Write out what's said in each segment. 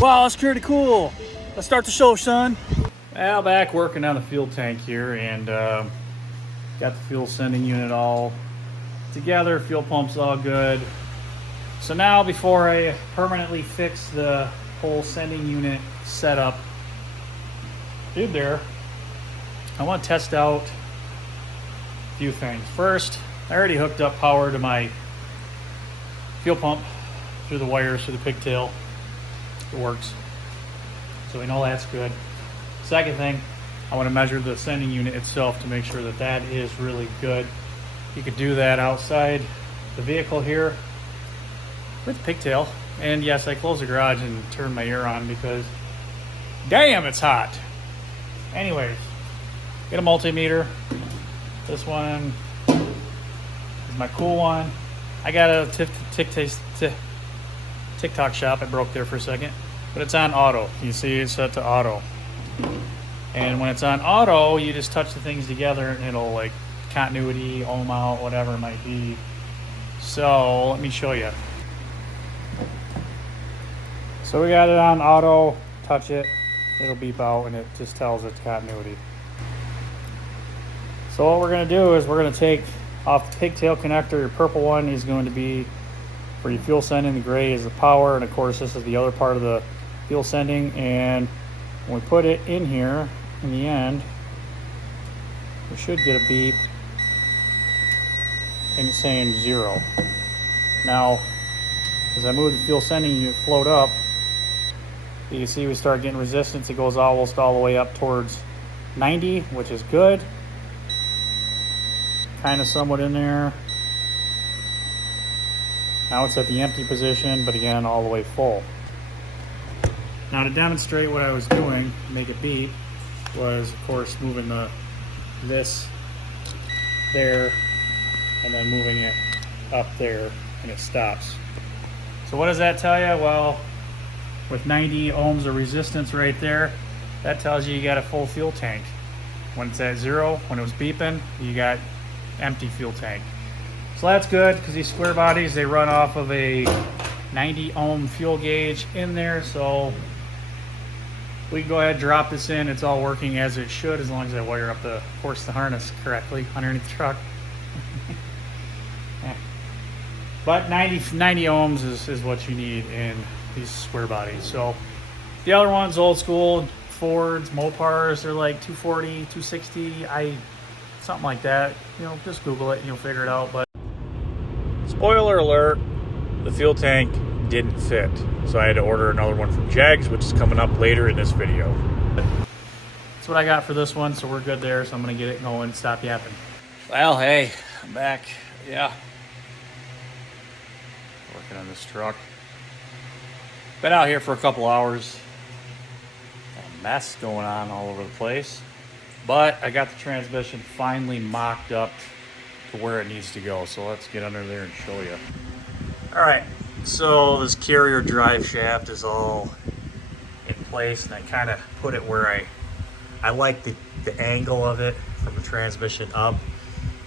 Wow, that's pretty cool. Let's start the show, son. Well, back working on the fuel tank here, and got the fuel sending unit all together. Fuel pump's all good. So now, before I permanently fix the whole sending unit setup, dude, I want to test out a few things. First, I already hooked up power to my fuel pump through the wires, through the pigtail. It works. So we know that's good. Second thing, I want to measure the sending unit itself to make sure that that is really good. You could do that outside the vehicle here with the pigtail. And yes, I closed the garage and turned my air on because damn, it's hot. Anyways, get a multimeter. This one is my cool one. I got a TikTok shop. I broke there for a second, but it's on auto. You see it's set to auto. And when it's on auto, you just touch the things together and it'll like continuity, ohm out, whatever it might be. So let me show you. So we got it on auto, touch it, it'll beep out and it just tells it's continuity. So what we're gonna do is we're gonna take off the pigtail connector. Your purple one is going to be for your fuel sending, the gray is the power, and of course this is the other part of the fuel sending. And when we put it in here, in the end, we should get a beep and it's saying 0. Now, as I move the fuel sending unit float up, you can see we start getting resistance. It goes almost all the way up towards 90, which is good. Kind of somewhat in there. Now it's at the empty position, but again, all the way full. Now to demonstrate what I was doing, make it beep, was of course moving this there and then moving it up there and it stops. So what does that tell you? Well, with 90 ohms of resistance right there, that tells you got a full fuel tank. When it's at 0, when it was beeping, you got empty fuel tank. So that's good because these Squarebodies, they run off of a 90 ohm fuel gauge in there. So we can go ahead and drop this in. It's all working as it should, as long as I wire up the harness correctly underneath the truck. Yeah. But 90 ohms is what you need in these Squarebodies. So the other ones, old school Fords, Mopars, they're like 240, 260, something like that. You know, just Google it and you'll figure it out. But spoiler alert, the fuel tank didn't fit. So I had to order another one from Jags, which is coming up later in this video. That's what I got for this one, so we're good there. So I'm gonna get it going, stop yapping. Well, hey, I'm back. Yeah. Working on this truck. Been out here for a couple hours. Got a mess going on all over the place. But I got the transmission finally mocked up to where it needs to go. So let's get under there and show you. All right, so this carrier drive shaft is all in place, and I kind of put it where I like the angle of it from the transmission up.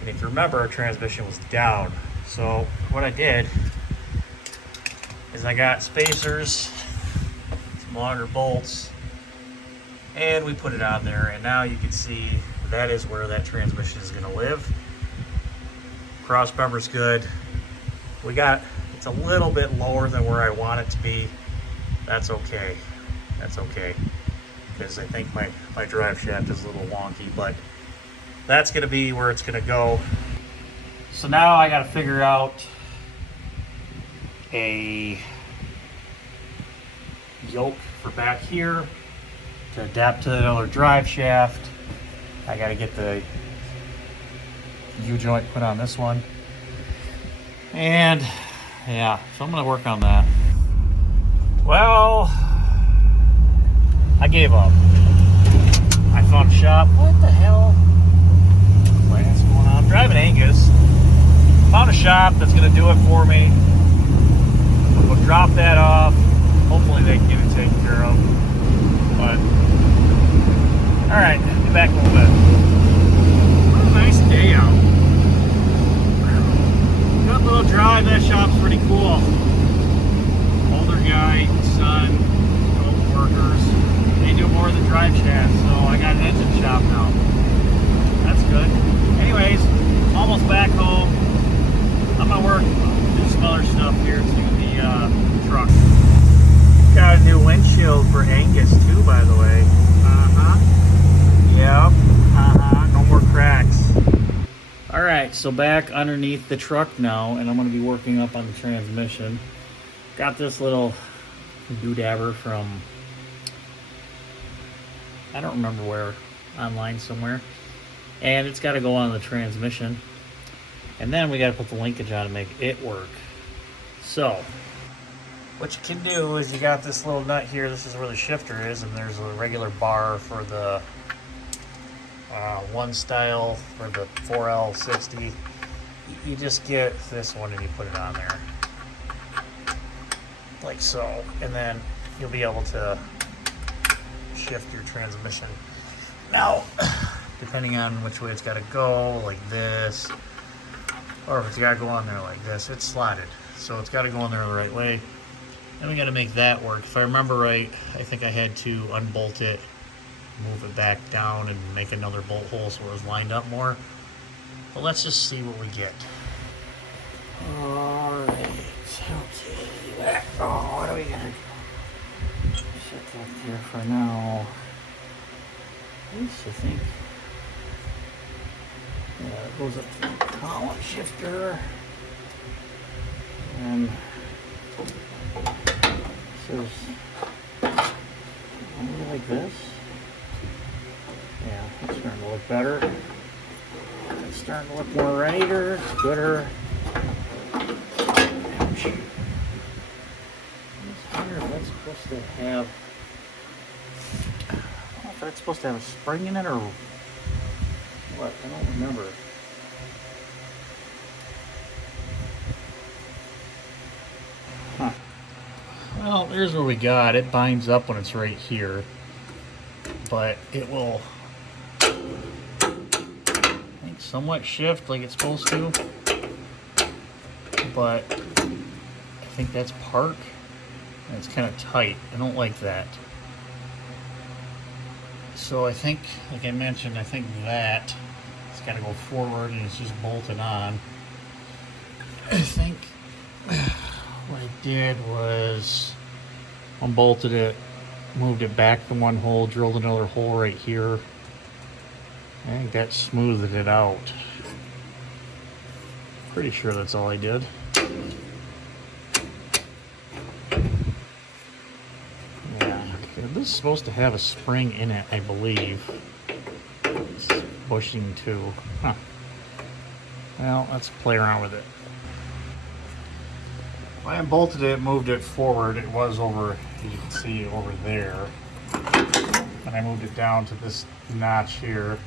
And if you remember, our transmission was down. So what I did is I got spacers, some longer bolts, and we put it on there, and now you can see that is where that transmission is going to live. Cross member's good. It's a little bit lower than where I want it to be. That's okay. That's okay. Because I think my drive shaft is a little wonky, but that's going to be where it's going to go. So now I got to figure out a yoke for back here to adapt to another drive shaft. I got to get the U-joint put on this one. And yeah, so I'm going to work on that. Well, I gave up. I found a shop. What the hell? What's going on? I'm driving Angus. Found a shop that's going to do it for me. We'll drop that off. Hopefully they can get it taken care of. But, alright, be back in a little bit. What a nice day out. Good little drive. That shop's pretty cool. Older guy, son, for Angus too, by the way. Yep. No more cracks. Alright, so back underneath the truck now, and I'm going to be working up on the transmission. Got this little doodabber from, I don't remember where, online somewhere. And it's got to go on the transmission. And then we got to put the linkage on to make it work. So, what you can do is you got this little nut here. This is where the shifter is, and there's a regular bar for the one style for the 4L60. You just get this one and you put it on there. Like so. And then you'll be able to shift your transmission. Now, depending on which way it's got to go, like this, or if it's got to go on there like this, it's slotted. So it's got to go on there the right way. And we got to make that work. If I remember right, I think I had to unbolt it, move it back down, and make another bolt hole so it was lined up more. But let's just see what we get. Alright, okay. Oh, what do we got? Set that there for now. At least I think. Yeah, it goes up to the column shifter. And this is like this. Yeah, it's starting to look better. It's starting to look more righter, gooder. Ouch. I just wonder if that's supposed to have, I don't know if that's supposed to have a spring in it or what, I don't remember. Huh. Well, here's what we got. It binds up when it's right here, but it will, I think, somewhat shift like it's supposed to, but I think that's park, and it's kind of tight. I don't like that. So I think, like I mentioned, I think that it's got to go forward and it's just bolted on. I think what I did was unbolted it, moved it back to one hole, drilled another hole right here. I think that smoothed it out. Pretty sure that's all I did. Yeah, this is supposed to have a spring in it, I believe. It's bushing too. Huh. Well, let's play around with it. When I bolted it, moved it forward, it was over, as you can see, over there. And I moved it down to this notch here.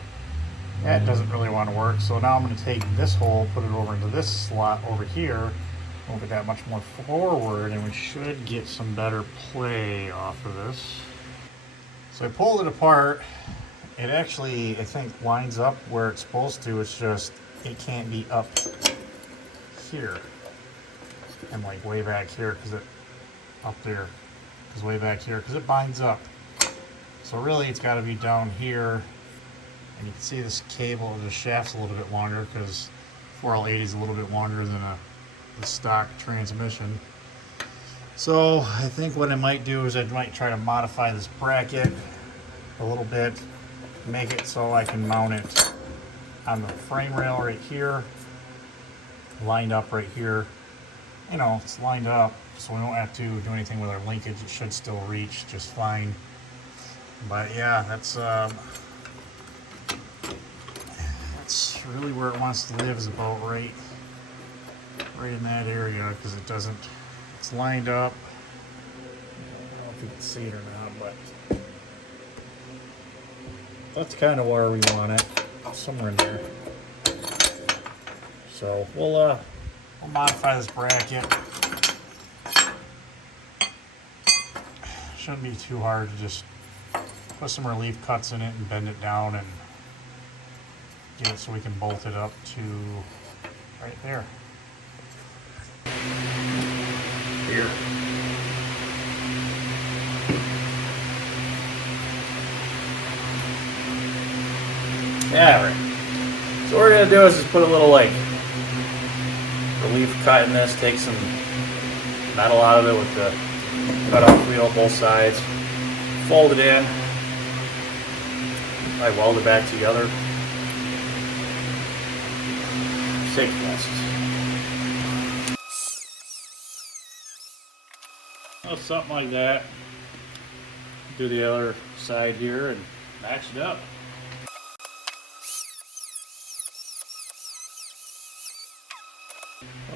That doesn't really want to work, so now I'm going to take this hole, put it over into this slot over here, move it that much more forward, and we should get some better play off of this. So I pulled it apart. It actually, I think, lines up where it's supposed to. It's just, it can't be up here. And like way back here, because it up there, because way back here, because it binds up. So really it's got to be down here, and you can see this cable, the shaft's a little bit longer because 4L80 is a little bit longer than the stock transmission. So I think what I might do is I might try to modify this bracket a little bit, make it so I can mount it on the frame rail right here, lined up right here. You know, it's lined up, so we don't have to do anything with our linkage. It should still reach just fine. But yeah, that's really where it wants to live, is about right in that area, because it doesn't, it's lined up. I don't know if you can see it or not, but that's kind of where we want it, somewhere in there. So we'll modify this bracket. Shouldn't be too hard to just put some relief cuts in it and bend it down and get it so we can bolt it up to right there. Here. Yeah, right. So what we're gonna do is just put a little like relief cut in this, take some metal out of it with the cut off wheel both sides, fold it in. I weld it back together. Safety glasses. Oh, something like that. Do the other side here and match it up.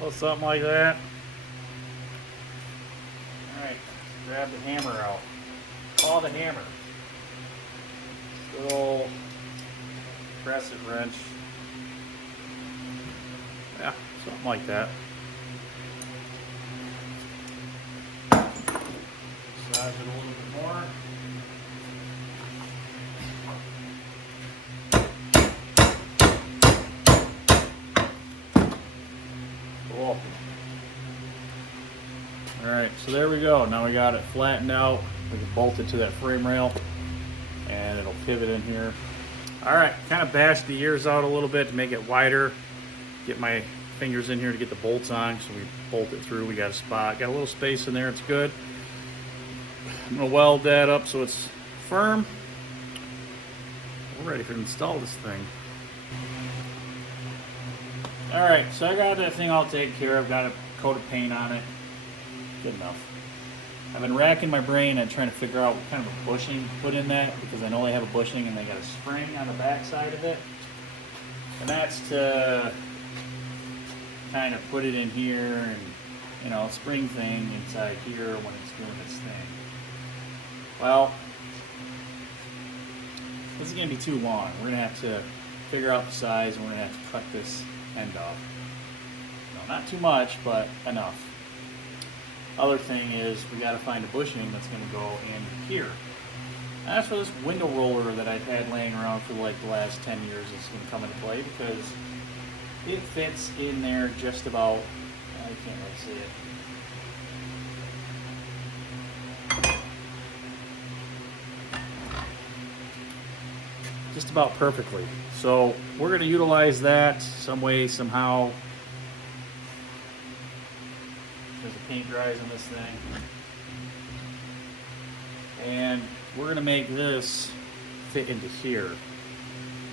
Oh, something like that. Alright, grab the hammer out. Call the hammer. Good old crescent wrench. Yeah, something like that. Size it a little bit more. Cool. Alright, so there we go. Now we got it flattened out. We can bolt it to that frame rail and it'll pivot in here. Alright, kind of bashed the ears out a little bit to make it wider. Get my fingers in here to get the bolts on, so we bolt it through. We got a spot, got a little space in there, it's good. I'm going to weld that up so it's firm. We're ready to install this thing. Alright, so I got that thing all taken care of. Got a coat of paint on it. Good enough. I've been racking my brain and trying to figure out what kind of a bushing to put in that, because I know they have a bushing and they got a spring on the back side of it. And that's to kind of put it in here and, you know, spring thing inside here when it's doing its thing. Well, this is going to be too long. We're going to have to figure out the size, and we're going to have to cut this end off. No, not too much, but enough. Other thing is we got to find a bushing that's going to go in here. And that's where this window roller that I've had laying around for like the last 10 years is going to come into play, because it fits in there just about, I can't really see it. Just about perfectly. So we're going to utilize that some way, somehow. As the paint dries on this thing. And we're going to make this fit into here.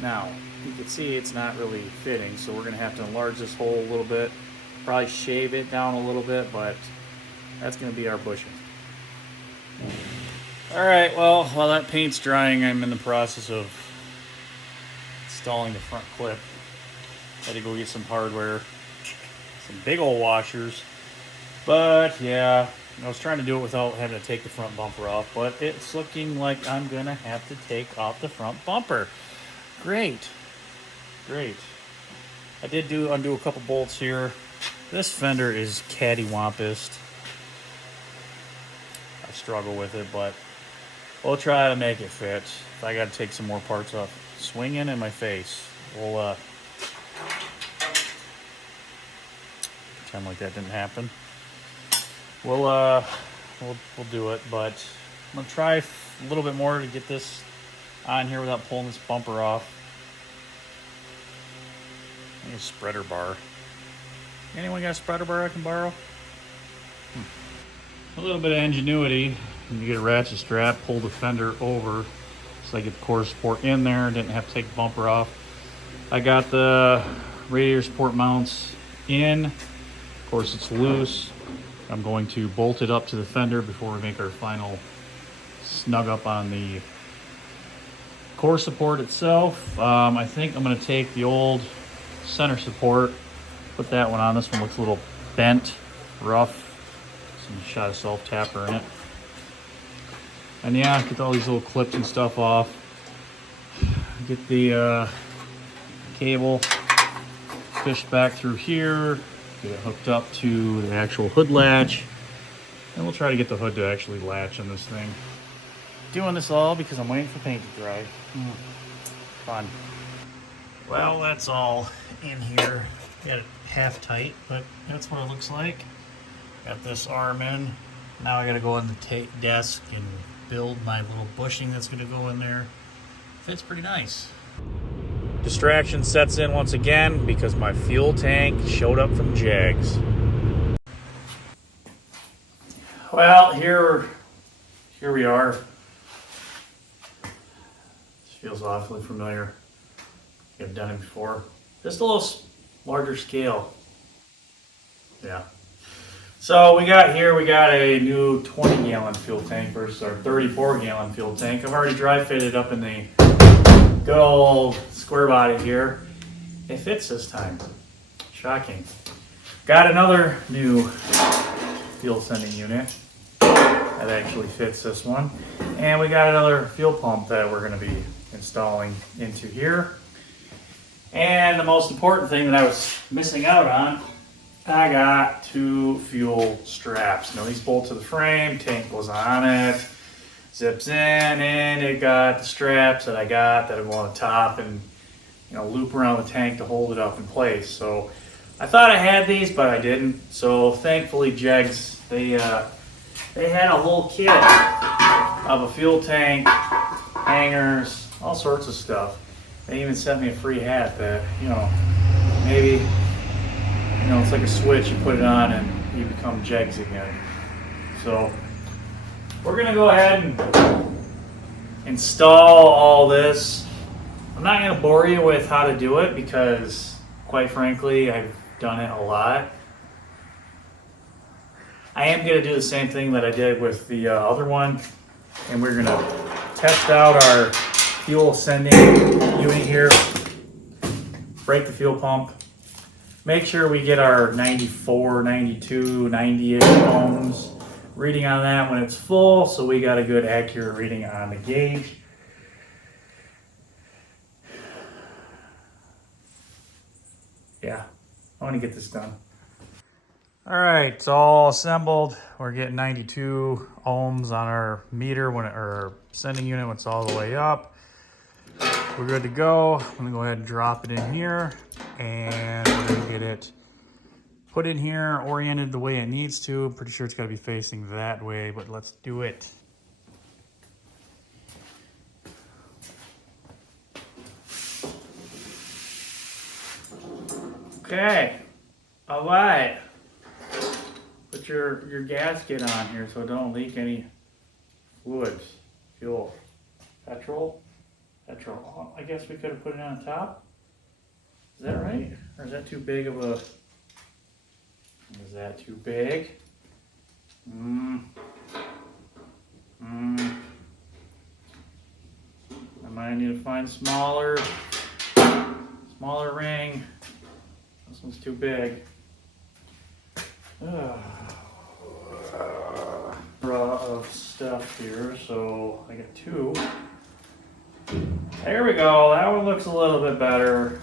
Now, you can see it's not really fitting, so we're going to have to enlarge this hole a little bit. Probably shave it down a little bit, but that's going to be our bushing. Alright, well, while that paint's drying, I'm in the process of installing the front clip. Had to go get some hardware, some big old washers. But yeah, I was trying to do it without having to take the front bumper off, but it's looking like I'm gonna have to take off the front bumper. Great. Great. I did undo a couple bolts here. This fender is cattywampus. I struggle with it, but we'll try to make it fit. If I gotta take some more parts off, swinging in my face. We'll pretend like that didn't happen. We'll do it, but I'm gonna try a little bit more to get this on here without pulling this bumper off. I need a spreader bar. Anyone got a spreader bar I can borrow? A little bit of ingenuity. You get a ratchet strap, pull the fender over so I get the core support in there. Didn't have to take the bumper off. I got the radiator support mounts in. Of course, it's loose. I'm going to bolt it up to the fender before we make our final snug up on the core support itself. I think I'm going to take the old center support, put that one on. This one looks a little bent, rough. Some shot of self-tapper in it. And yeah, get all these little clips and stuff off. Get the cable fished back through here. Get it hooked up to the actual hood latch, and we'll try to get the hood to actually latch on this thing. Doing this all because I'm waiting for paint to dry. Fun. Well, that's all in here. Got it half tight, but that's what it looks like. Got this arm in. Now I gotta go on the desk and build my little bushing that's gonna go in there. Fits pretty nice. Distraction sets in once again because my fuel tank showed up from Jags. Well, here we are. feels awfully familiar. I've done it before. Just a little larger scale. Yeah. So we got a new 20-gallon fuel tank versus our 34-gallon fuel tank. I've already dry fitted up in the good old Squarebody here. It fits this time. Shocking. Got another new fuel sending unit that actually fits this one. And we got another fuel pump that we're going to be installing into here. And the most important thing that I was missing out on, I got 2 fuel straps. You know, these bolt to the frame, tank goes on it, zips in, and it got the straps that I got that go on the top and, you know, loop around the tank to hold it up in place. So I thought I had these, but I didn't. So thankfully, Jegs, they had a whole kit of a fuel tank, hangers, all sorts of stuff. They even sent me a free hat that, you know, maybe, you know, it's like a switch, you put it on and you become Jegs again. So we're gonna go ahead and install all this. I'm not gonna bore you with how to do it because, quite frankly, I've done it a lot. I am gonna do the same thing that I did with the other one, and we're gonna test out our fuel sending unit here, break the fuel pump, make sure we get our 94, 92, 90-ish ohms reading on that when it's full, so we got a good accurate reading on the gauge. Yeah, I want to get this done. All right, it's all assembled. We're getting 92 ohms on our meter when our sending unit when it's all the way up. We're good to go. I'm gonna go ahead and drop it in here, and we're gonna get it put in here, oriented the way it needs to. I'm pretty sure it's gotta be facing that way, but let's do it. Okay, all right. Put your gasket on here so it don't leak any fluids, fuel, petrol. Oh, I guess we could have put it on top. Is that right? Or is that too big of a... Is that too big? I might need to find a smaller ring. This one's too big. Raw of stuff here, so I got 2. There we go. That one looks a little bit better.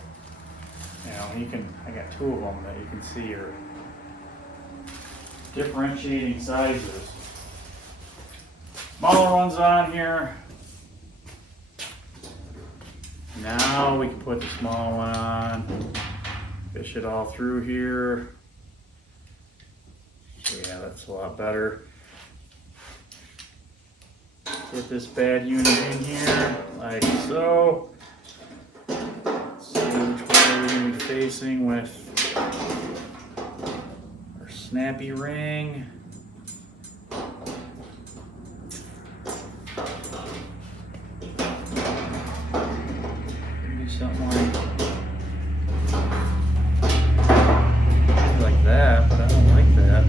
You know, I got 2 of them that you can see are differentiating sizes. Smaller ones on here. Now we can put the small one on. Fish it all through here. Yeah, that's a lot better. Get this bad unit in here, like so. Let's see which way we're going to be facing with our snappy ring. Maybe something like that, but I don't like that.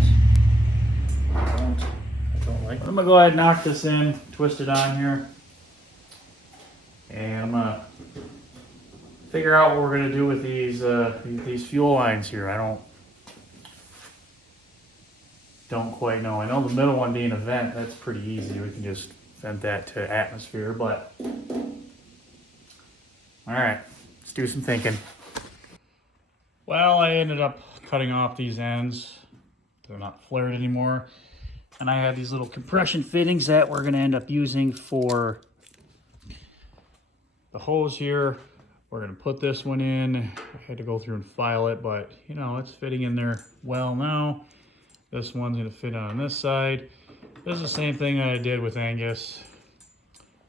I'm gonna go ahead and knock this in, twist it on here, and I'm gonna figure out what we're gonna do with these fuel lines here. I don't quite know. I know the middle one being a vent, that's pretty easy. We can just vent that to atmosphere, but all right, let's do some thinking. Well, I ended up cutting off these ends. They're not flared anymore. And I have these little compression fittings that we're gonna end up using for the hose here. We're gonna put this one in. I had to go through and file it, but you know, it's fitting in there well now. This one's gonna fit on this side. This is the same thing that I did with Angus.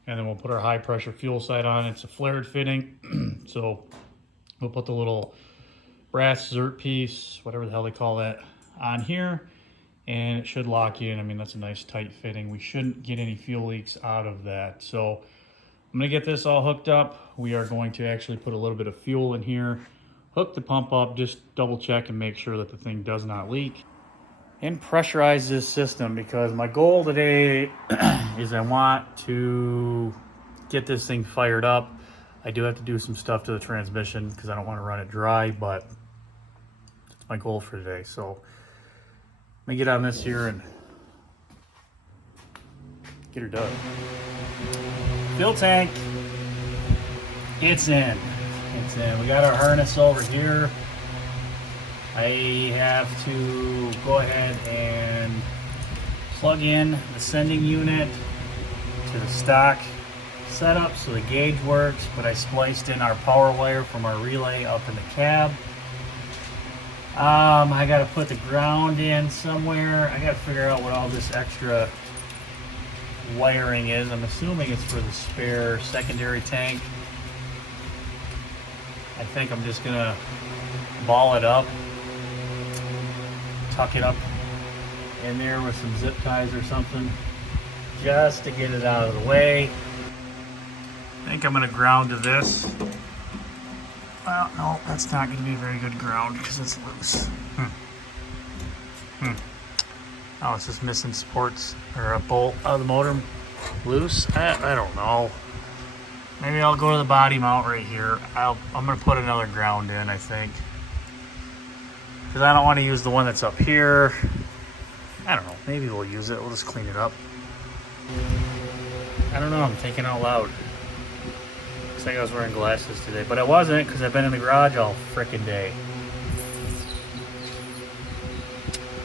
And then we'll put our high pressure fuel side on. It's a flared fitting. So we'll put the little brass zert piece, whatever the hell they call that, on here. And it should lock you in. I mean, that's a nice tight fitting. We shouldn't get any fuel leaks out of that. So I'm gonna get this all hooked up. We are going to actually put a little bit of fuel in here, hook the pump up, just double check and make sure that the thing does not leak, and pressurize this system, because my goal today is I want to get this thing fired up. I do have to do some stuff to the transmission because I don't want to run it dry, but it's my goal for today. So let me get on this here and get her done. Fuel tank, it's in. It's in. We got our harness over here. I have to go ahead and plug in the sending unit to the stock setup so the gauge works, but I spliced in our power wire from our relay up in the cab. I got to put the ground in somewhere. I got to figure out what all this extra wiring is. I'm assuming it's for the spare secondary tank. I think I'm just gonna ball it up, tuck it up in there with some zip ties or something, just to get it out of the way. I think I'm gonna ground to this. Well, no, that's not gonna be a very good ground because it's loose. Oh, it's just missing supports or a bolt out of the motor loose. I don't know. Maybe I'll go to the body mount right here. I'm gonna put another ground in, I think, because I don't want to use the one that's up here. I don't know. Maybe we'll use it. We'll just clean it up. I don't know. I'm thinking out loud. Looks like I was wearing glasses today, but I wasn't because I've been in the garage all frickin' day.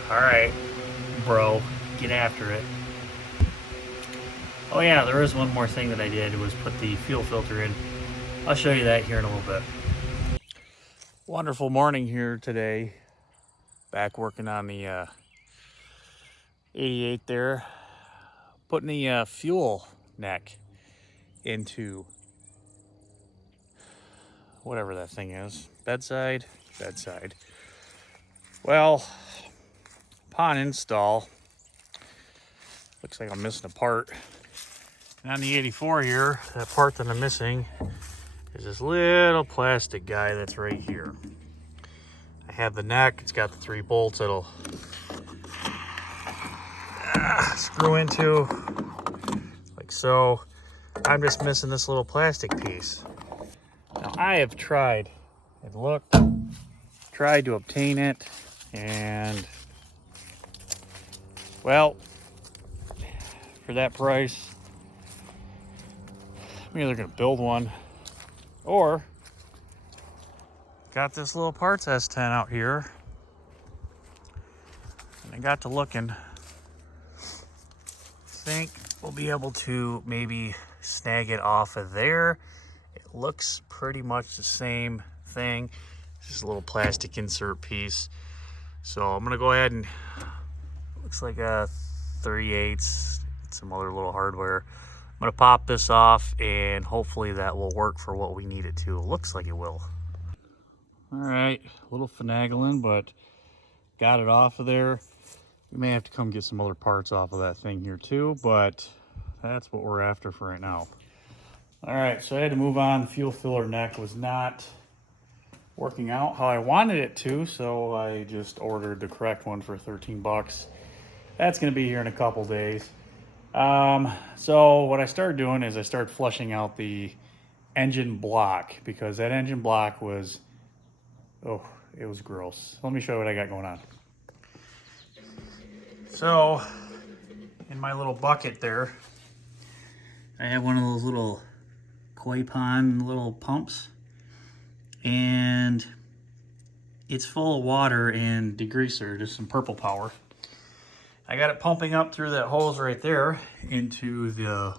All right, bro, get after it. Oh yeah, there is one more thing that I did, was put the fuel filter in. I'll show you that here in a little bit. Wonderful morning here today. Back working on the 88 there. Putting the fuel neck into whatever that thing is. Bedside. Well, upon install, looks like I'm missing a part. And on the 84 here, that part that I'm missing is this little plastic guy that's right here. I have the neck, it's got the 3 bolts that'll screw into, like so. I'm just missing this little plastic piece. Now I have tried and looked, tried to obtain it, and well, for that price, I'm either gonna build one or got this little parts S10 out here, and I got to looking. Think we'll be able to maybe snag it off of there. It looks pretty much the same thing. It's just a little plastic insert piece. So I'm gonna go ahead and, looks like a 3/8, some other little hardware. I'm gonna pop this off and hopefully that will work for what we need it to. It looks like it will. All right, a little finagling, but got it off of there. We may have to come get some other parts off of that thing here too, but that's what we're after for right now. All right, so I had to move on. The fuel filler neck was not working out how I wanted it to, so I just ordered the correct one for 13 bucks. That's gonna be here in a couple days. So what I started doing is I started flushing out the engine block, because that engine block was, oh, it was gross. Let me show you what I got going on. So in my little bucket there, I have one of those little koi pond little pumps, and it's full of water and degreaser, just some purple power. I got it pumping up through that hose right there into the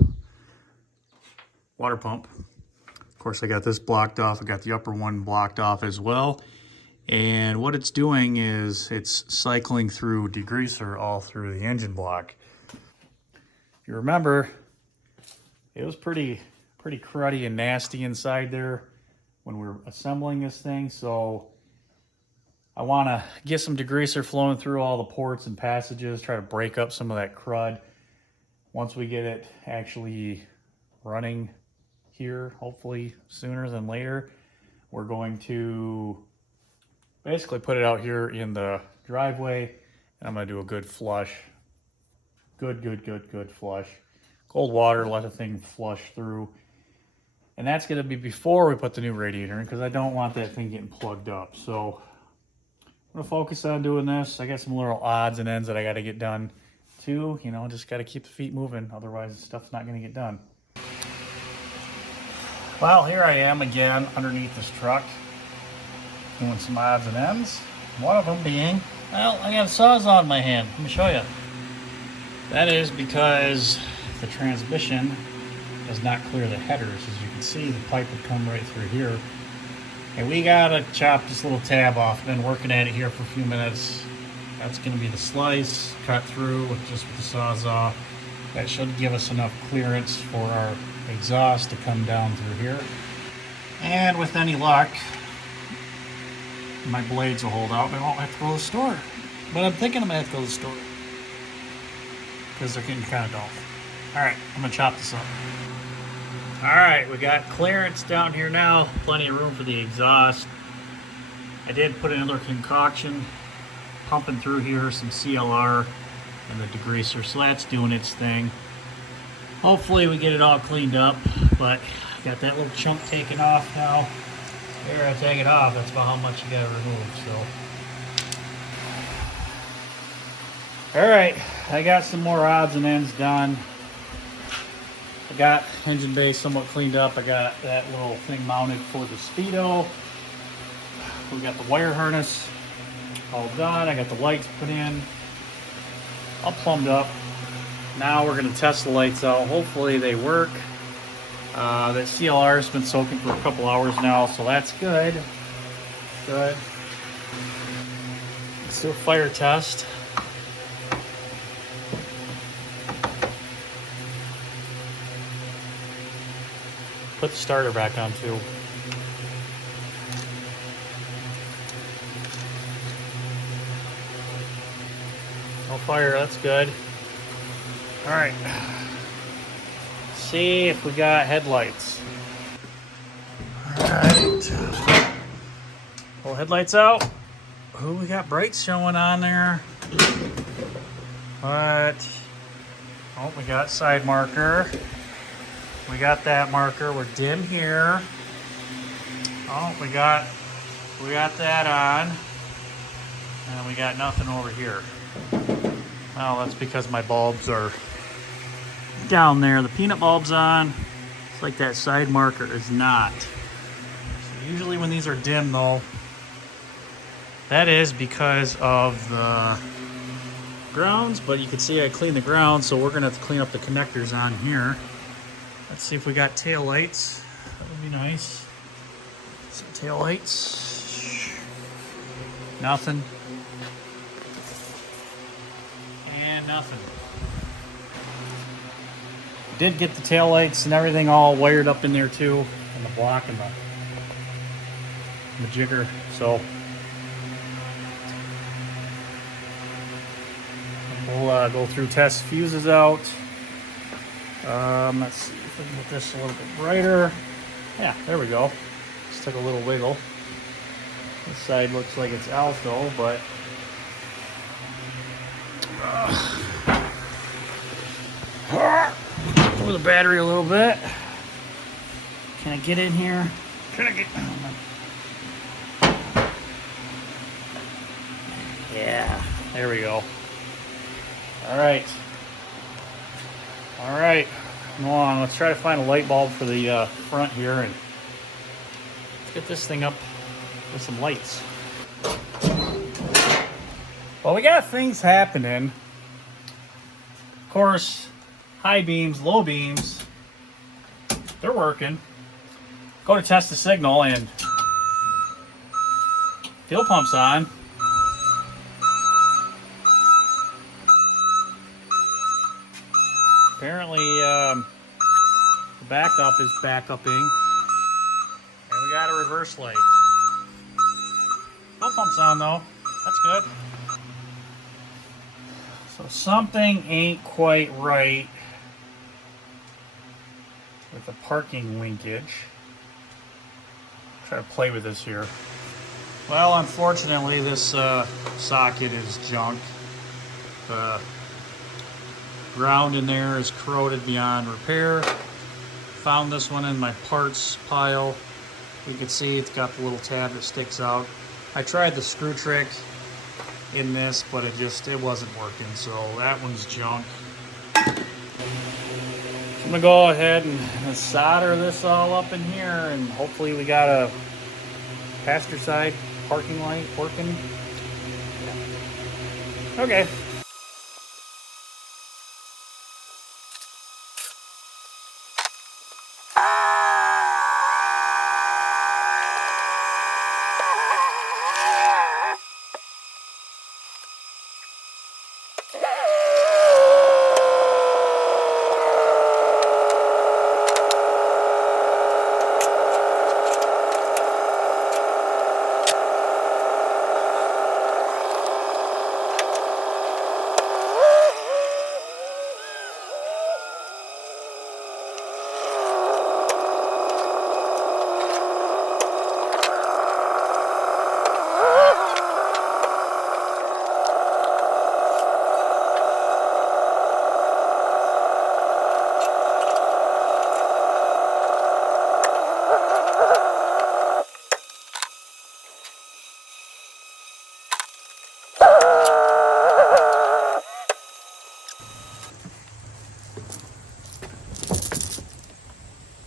water pump. Of course, I got this blocked off. I got the upper one blocked off as well. And what it's doing is it's cycling through degreaser all through the engine block. If you remember, it was pretty cruddy and nasty inside there when we were assembling this thing. So I want to get some degreaser flowing through all the ports and passages, try to break up some of that crud. Once we get it actually running here, hopefully sooner than later. We're going to basically put it out here in the driveway, and I'm gonna do a good flush. Good flush. Cold water, let the thing flush through. And that's gonna be before we put the new radiator in, because I don't want that thing getting plugged up. So I'm gonna focus on doing this. I got some little odds and ends that I gotta get done too. You know, just gotta keep the feet moving, otherwise the stuff's not gonna get done. Well, here I am again underneath this truck, doing some odds and ends. One of them being, well, I got a Sawzall in my hand. Let me show you. That is because the transmission does not clear the headers. As you can see, the pipe would come right through here. And we gotta chop this little tab off. I've been working at it here for a few minutes. That's gonna be the slice, cut through just with the Sawzall. That should give us enough clearance for our exhaust to come down through here. And with any luck, my blades will hold out and I won't have to go to the store. But I'm thinking I'm gonna have to go to the store, because they're getting kind of dull. All right, I'm gonna chop this up. All right, we got clearance down here now. Plenty of room for the exhaust. I did put another concoction pumping through here, some CLR and the degreaser, so that's doing its thing. Hopefully we get it all cleaned up, but got that little chunk taken off now. Here, I take it off, that's about how much you gotta remove, so. All right, I got some more odds and ends done. I got engine bay somewhat cleaned up. I got that little thing mounted for the speedo. We got the wire harness all done. I got the lights put in, all plumbed up. Now we're gonna test the lights out. Hopefully they work. That CLR has been soaking for a couple hours now, so that's good. Good. Let's do a fire test. Put the starter back on too. No fire, that's good. All right. See if we got headlights. All right. Pull headlights out. Oh, we got brights showing on there. But, oh, we got side marker. We got that marker. We're dim here. Oh, we got that on. And we got nothing over here. Well, that's because my bulbs are down there. The peanut bulb's on. It's like that side marker is not. So usually when these are dim though, that is because of the grounds, but you can see I cleaned the grounds, so we're gonna have to clean up the connectors on here. Let's see if we got tail lights. That would be nice. Some tail lights. Nothing. And nothing. Did get the tail lights and everything all wired up in there too, and the block and the jigger. So we'll go through, test fuses out. Let's see if we can get this a little bit brighter. Yeah, there we go. Just took a little wiggle. This side looks like it's alpha, but over the battery a little bit. Can I get in here? Can I get? Yeah, there we go. All right. All right, come on. Let's try to find a light bulb for the front here, and let's get this thing up with some lights. Well, we got things happening. Of course, high beams, low beams, they're working. Go to test the signal and fuel pump's on. Apparently, the backup is backupping. And we got a reverse light. Fuel pump's on though. That's good. So something ain't quite right with a parking linkage. Try to play with this here. Well, unfortunately, this socket is junk. The ground in there is corroded beyond repair. Found this one in my parts pile. You can see it's got the little tab that sticks out. I tried the screw trick in this, but it wasn't working, so that one's junk. I'm gonna go ahead and solder this all up in here, and hopefully we got a passenger side parking light working. Okay.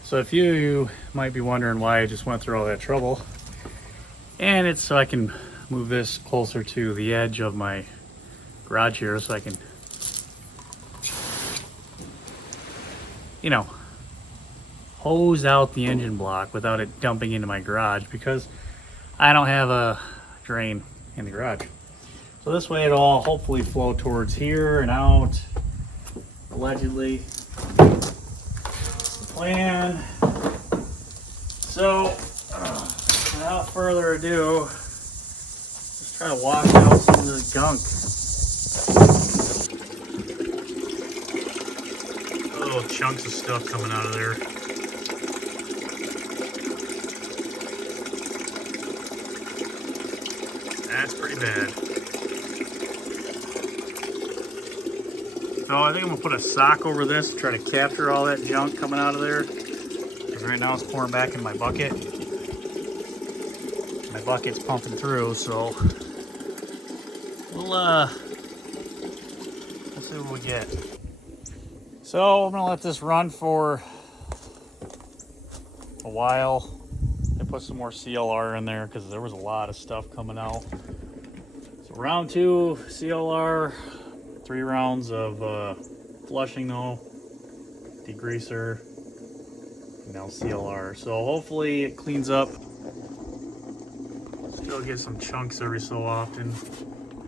So a few of you might be wondering why I just went through all that trouble. And it's so I can move this closer to the edge of my garage here so I can, you know, hose out the engine block without it dumping into my garage, because I don't have a drain in the garage. So this way it'll all hopefully flow towards here and out, allegedly. Plan. So without further ado, just try to wash out some of the gunk. Little chunks of stuff coming out of there. That's pretty bad. So I think I'm gonna put a sock over this to try to capture all that junk coming out of there. Because right now it's pouring back in my bucket. My bucket's pumping through, so we'll see what we get. So I'm gonna let this run for a while. I put some more CLR in there because there was a lot of stuff coming out. So round 2 CLR. 3 rounds of flushing though, degreaser, and now CLR. So hopefully it cleans up. Still get some chunks every so often.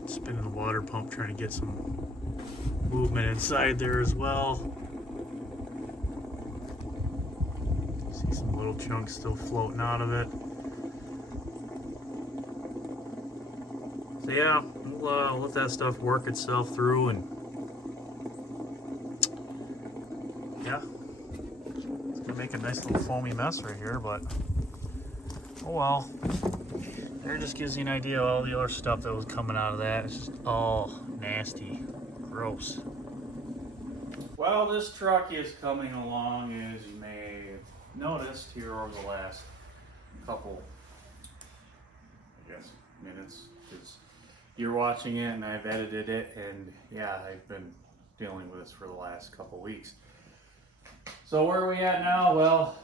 Spinning the water pump, trying to get some movement inside there as well. See some little chunks still floating out of it. So yeah, we'll let that stuff work itself through, and yeah, it's gonna make a nice little foamy mess right here, but oh well. There just gives you an idea of all the other stuff that was coming out of that. It's just all nasty, gross. Well, this truck is coming along, as you may have noticed here over the last couple, I guess, minutes, because you're watching it and I've edited it, and yeah, I've been dealing with this for the last couple weeks. So where are we at now? Well,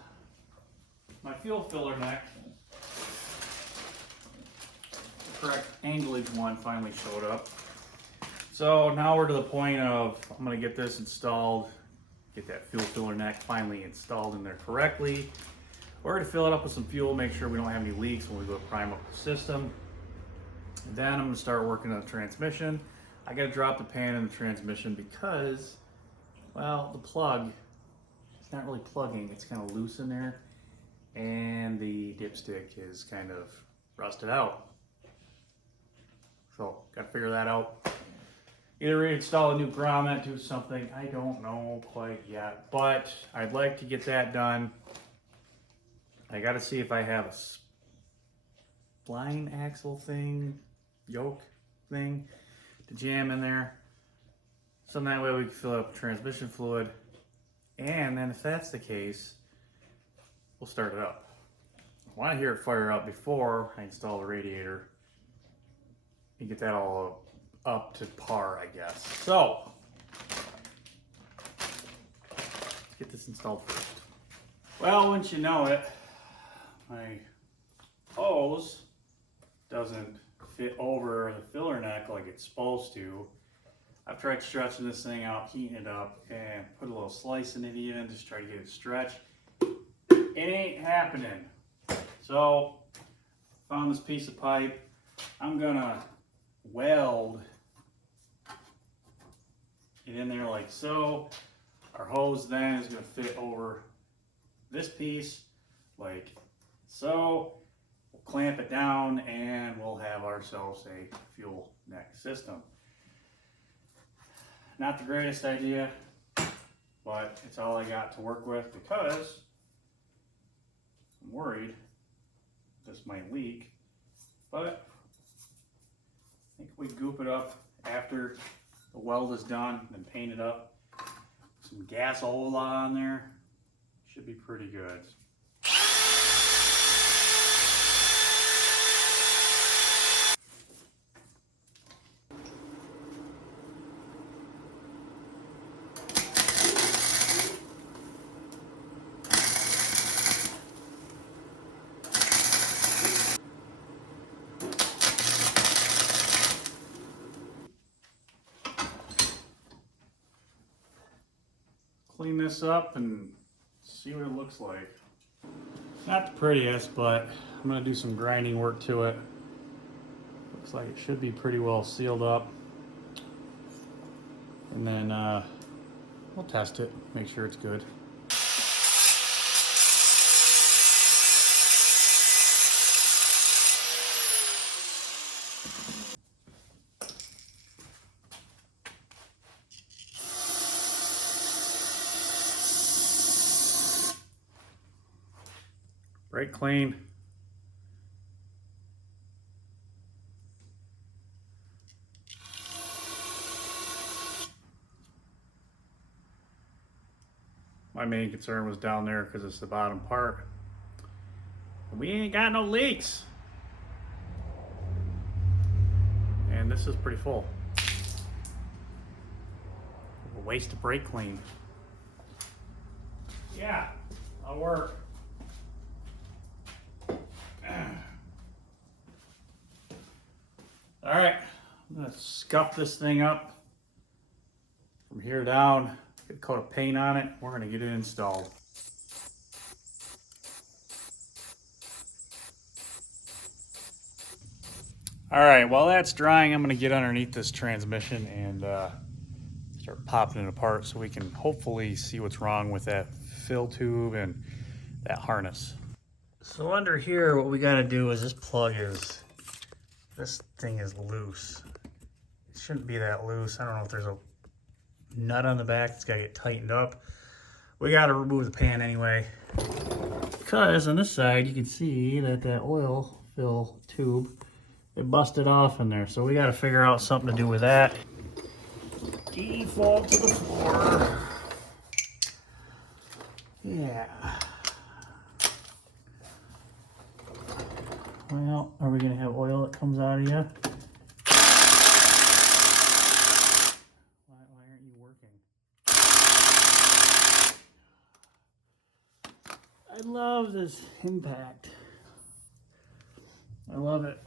my fuel filler neck, the correct anglage one, finally showed up. So now we're to the point of, I'm gonna get this installed, get that fuel filler neck finally installed in there correctly. We're gonna fill it up with some fuel, make sure we don't have any leaks when we go to prime up the system. And then I'm gonna start working on the transmission. I gotta drop the pan in the transmission because, well, the plug, it's not really plugging, it's kind of loose in there. And the dipstick is kind of rusted out. So, gotta figure that out. either reinstall a new grommet, do something. I don't know quite yet, but I'd like to get that done. I got to see if I have a spline axle thing, yoke thing to jam in there. So that way we can fill up transmission fluid. And then if that's the case, we'll start it up. I want to hear it fire up before I install the radiator and get that all up to par, I guess. So, let's get this installed first. Well, once you know it, my hose doesn't fit over the filler neck like it's supposed to. I've tried stretching this thing out, heating it up, and put a little slice in it even, just try to get it stretched. It ain't happening. So, found this piece of pipe. I'm gonna weld it in there like so. Our hose then is gonna fit over this piece like so. We'll clamp it down and we'll have ourselves a fuel neck system. Not the greatest idea, but it's all I got to work with because I'm worried this might leak. But I think we goop it up after the weld is done and paint it up. Some gasola on there. Should be pretty good. Clean this up and see what it looks like. Not the prettiest, but I'm going to do some grinding work to it. Looks like it should be pretty well sealed up. And then we'll test it, make sure it's good. Brake clean. My main concern was down there because it's the bottom part. We ain't got no leaks. And this is pretty full. A waste of brake clean. Yeah, that'll work. All right, I'm gonna scuff this thing up from here down, get a coat of paint on it. We're gonna get it installed. All right, while that's drying, I'm gonna get underneath this transmission and start popping it apart so we can hopefully see what's wrong with that fill tube and that harness. So under here, what we gotta do is this thing is loose. It shouldn't be that loose. I don't know if there's a nut on the back that's gotta get tightened up. We gotta remove the pan anyway. Because on this side, you can see that oil fill tube, it busted off in there. So we gotta figure out something to do with that. Default to the floor. Yeah. Well, are we gonna have oil that comes out of you? Why aren't you working? I love this impact. I love it.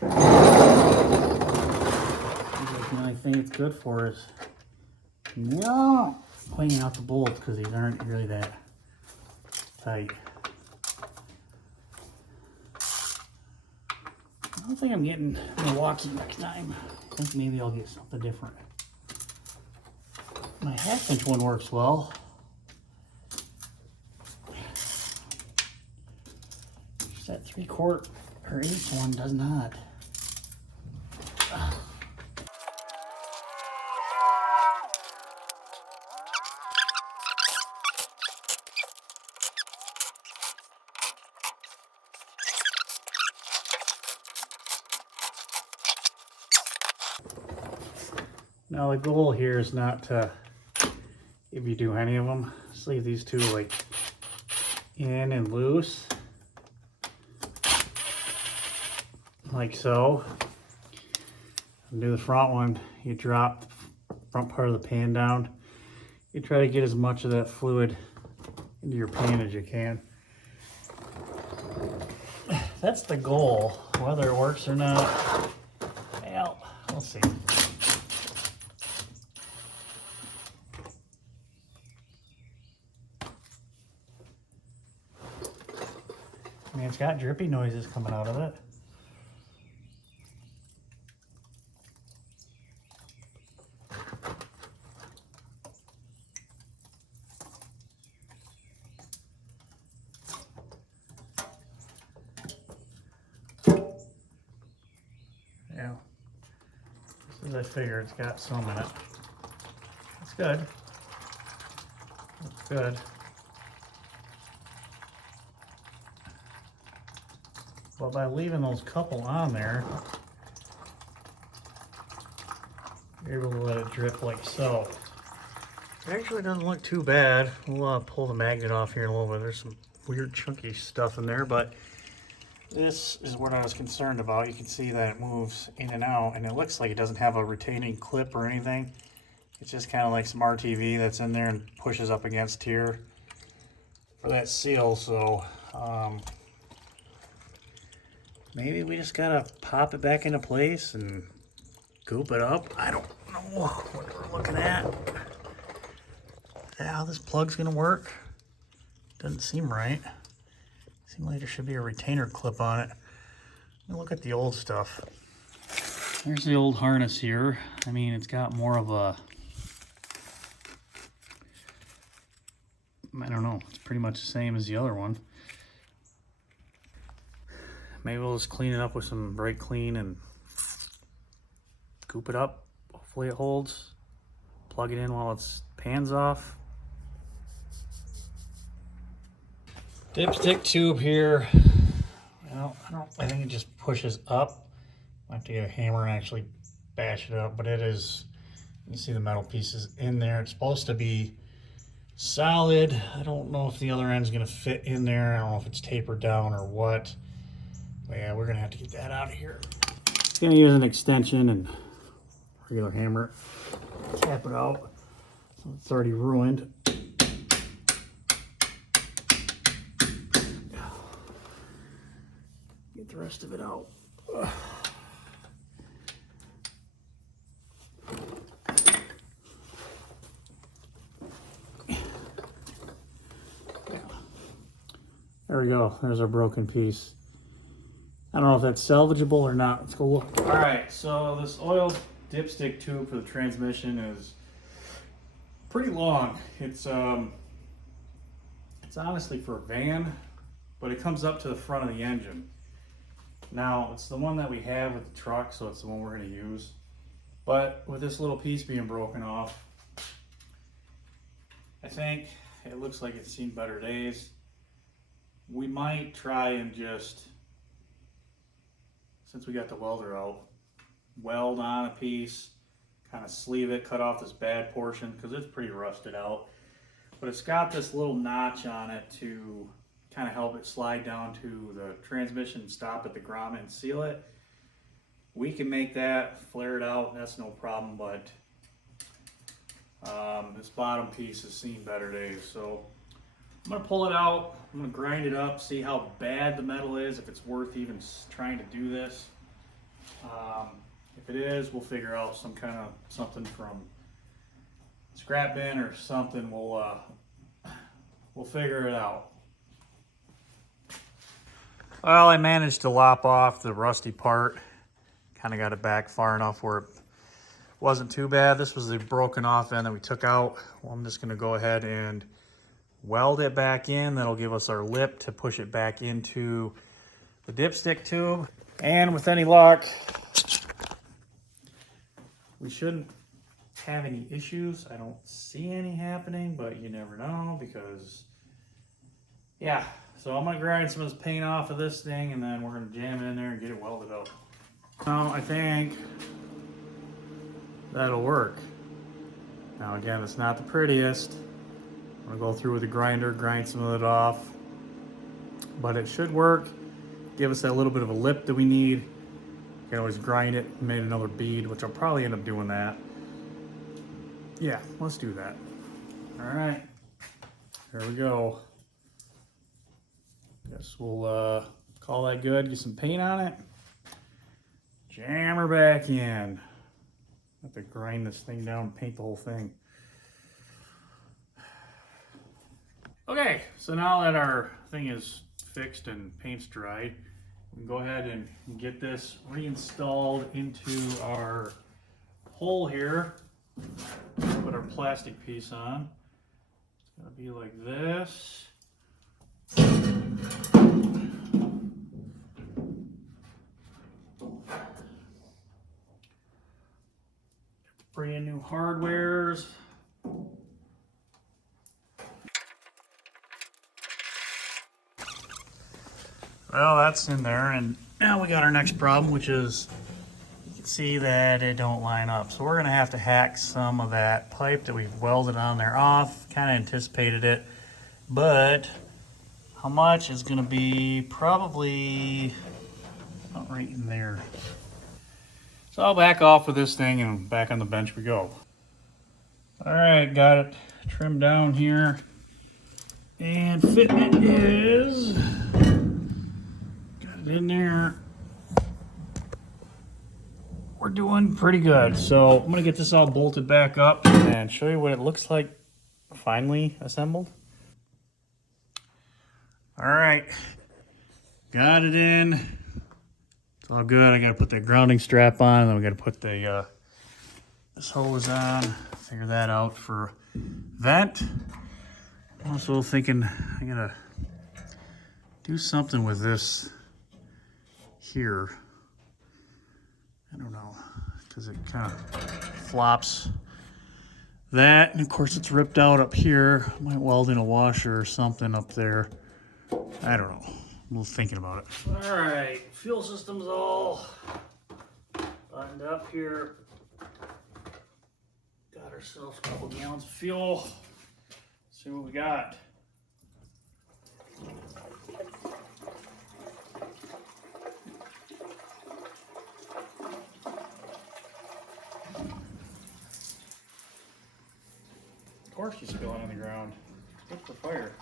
The only thing it's good for is cleaning out the bolts because these aren't really that tight. I don't think I'm getting Milwaukee next time. I think maybe I'll get something different. My 1/2 inch one works well. quart or each one does not. Now the goal here is not to, if you do any of them, just leave these two like in and loose, like so. And do the front one, you drop the front part of the pan down. You try to get as much of that fluid into your pan as you can. That's the goal. Whether it works or not, well, we'll see. I mean, it's got drippy noises coming out of it. Yeah, as I figured, it's got some in it. That's good. That's good. But by leaving those couple on there, you're able to let it drip like so. It actually doesn't look too bad. We'll pull the magnet off here in a little bit. There's some weird chunky stuff in there, but this is what I was concerned about. You can see that it moves in and out, and it looks like it doesn't have a retaining clip or anything. It's just kind of like some RTV that's in there and pushes up against here for that seal. So maybe we just gotta pop it back into place and goop it up. I don't know what we're looking at. How this plug's gonna work. Doesn't seem right. Seems like there should be a retainer clip on it. Let me look at the old stuff. There's the old harness here. I mean, it's got more of a, I don't know, it's pretty much the same as the other one. Maybe we'll just clean it up with some brake clean and goop it up. Hopefully it holds. Plug it in while it's pans off. Dipstick tube here. I think it just pushes up. I have to get a hammer and actually bash it up, but it is, you see the metal pieces in there. It's supposed to be solid. I don't know if the other end's gonna fit in there. I don't know if it's tapered down or what. But yeah, we're gonna have to get that out of here. It's gonna use an extension and regular hammer. Tap it out. So it's already ruined. Get the rest of it out. There we go. There's our broken piece. I don't know if that's salvageable or not. Let's go look. All right, so this oil dipstick tube for the transmission is pretty long. It's honestly for a van, but it comes up to the front of the engine. Now, it's the one that we have with the truck, so it's the one we're going to use. But with this little piece being broken off, I think it looks like it's seen better days. We might try and just, since we got the welder out, weld on a piece, kind of sleeve it, cut off this bad portion because it's pretty rusted out. But it's got this little notch on it to kind of help it slide down to the transmission, stop at the grommet and seal it. We can make that, flare it out, that's no problem, but this bottom piece has seen better days. So I'm gonna pull it out, I'm gonna grind it up, see how bad the metal is, if it's worth even trying to do this. If it is, we'll figure out some kind of something from scrap bin or something. We'll figure it out. Well, I managed to lop off the rusty part. Kind of got it back far enough where it wasn't too bad. This was the broken off end that we took out. Well, I'm just gonna go ahead and weld it back in. That'll give us our lip to push it back into the dipstick tube. And with any luck, we shouldn't have any issues. I don't see any happening, but you never know because, yeah. So I'm gonna grind some of this paint off of this thing and then we're gonna jam it in there and get it welded up. Now I think that'll work. Now again, it's not the prettiest. I'm gonna go through with the grinder, grind some of it off, but it should work. Give us that little bit of a lip that we need. You can always grind it, made another bead, which I'll probably end up doing that. Yeah, let's do that. All right, here we go. Guess we'll call that good, get some paint on it. Jam her back in. Have to grind this thing down and paint the whole thing. Okay, so now that our thing is fixed and paint's dried, we can go ahead and get this reinstalled into our hole here. Put our plastic piece on. It's gonna be like this. Brand new hardwares. Well, that's in there, and now we got our next problem, which is you can see that it don't line up. So we're gonna have to hack some of that pipe that we've welded on there off. Kind of anticipated it, but how much is gonna be probably about right in there. So I'll back off with this thing and back on the bench we go. All right, got it trimmed down here. And fitment is, got it in there. We're doing pretty good. So I'm gonna get this all bolted back up and show you what it looks like finally assembled. All right, got it in. It's all good. I gotta put the grounding strap on, and then we gotta put the this hose on. Figure that out for vent. I'm also thinking I gotta do something with this here. I don't know, because it kind of flops that, and of course it's ripped out up here. I might weld in a washer or something up there. I don't know. I'm thinking about it. All right, fuel system's all buttoned up here. Got ourselves a couple gallons of fuel. See what we got. Of course you spill it on the ground. Good for fire.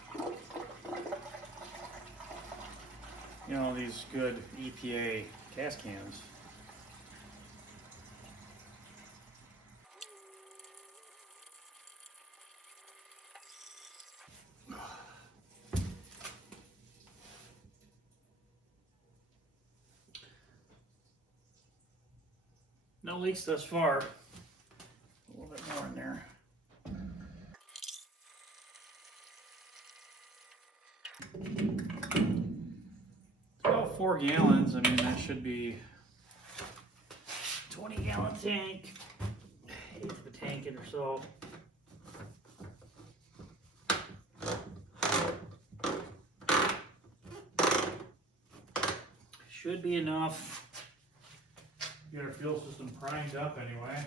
You know, these good EPA gas cans. No leaks thus far. A little bit more in there. About 4 gallons. I mean, that should be 20-gallon tank. Eighth of a tank in or so. Should be enough. Get our fuel system primed up anyway.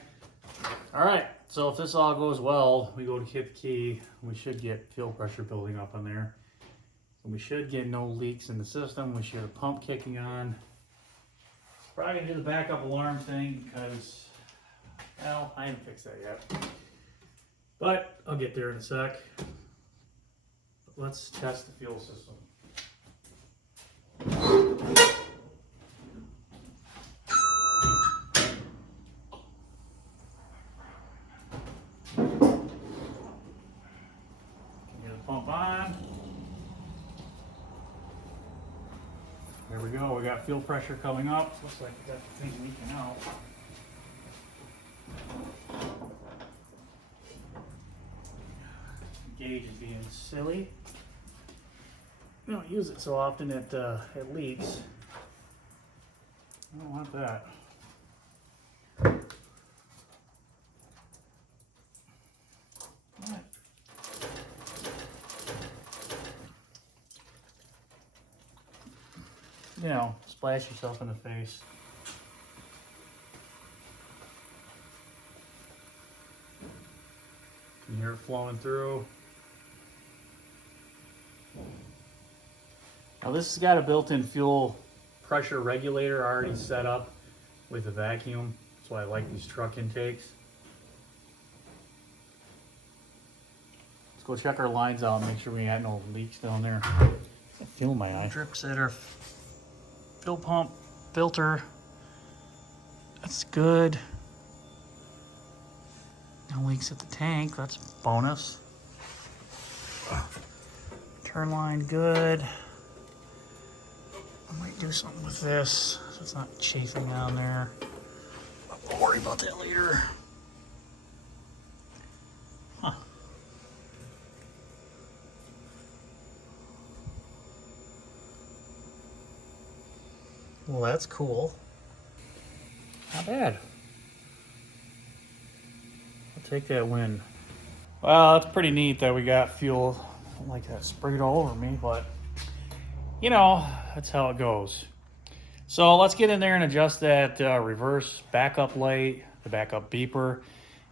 All right, so if this all goes well, we go to hit the key. We should get fuel pressure building up on there. And we should get no leaks in the system. We should have a pump kicking on. Probably gonna do the backup alarm thing because, well, I haven't fixed that yet. But I'll get there in a sec. But let's test the fuel system. Pump on. There we go. We got fuel pressure coming up. Looks like we got the thing leaking out. The gauge is being silly. We don't use it so often it leaks. want that. Right. You know, splash yourself in the face. Can you hear it flowing through? Now this has got a built-in fuel pressure regulator already set up with a vacuum. That's why I like these truck intakes. Let's go check our lines out and make sure we got no leaks down there. I feel my eye. Drips at our fuel pump filter. That's good. No leaks at the tank. That's a bonus. Turn line good. I might do something with this so it's not chafing on there. We'll worry about that later. Huh. Well, that's cool. Not bad. I'll take that win. Well, it's pretty neat that we got fuel. I don't like that sprayed all over me, but you know, that's how it goes. So let's get in there and adjust that reverse backup light, the backup beeper,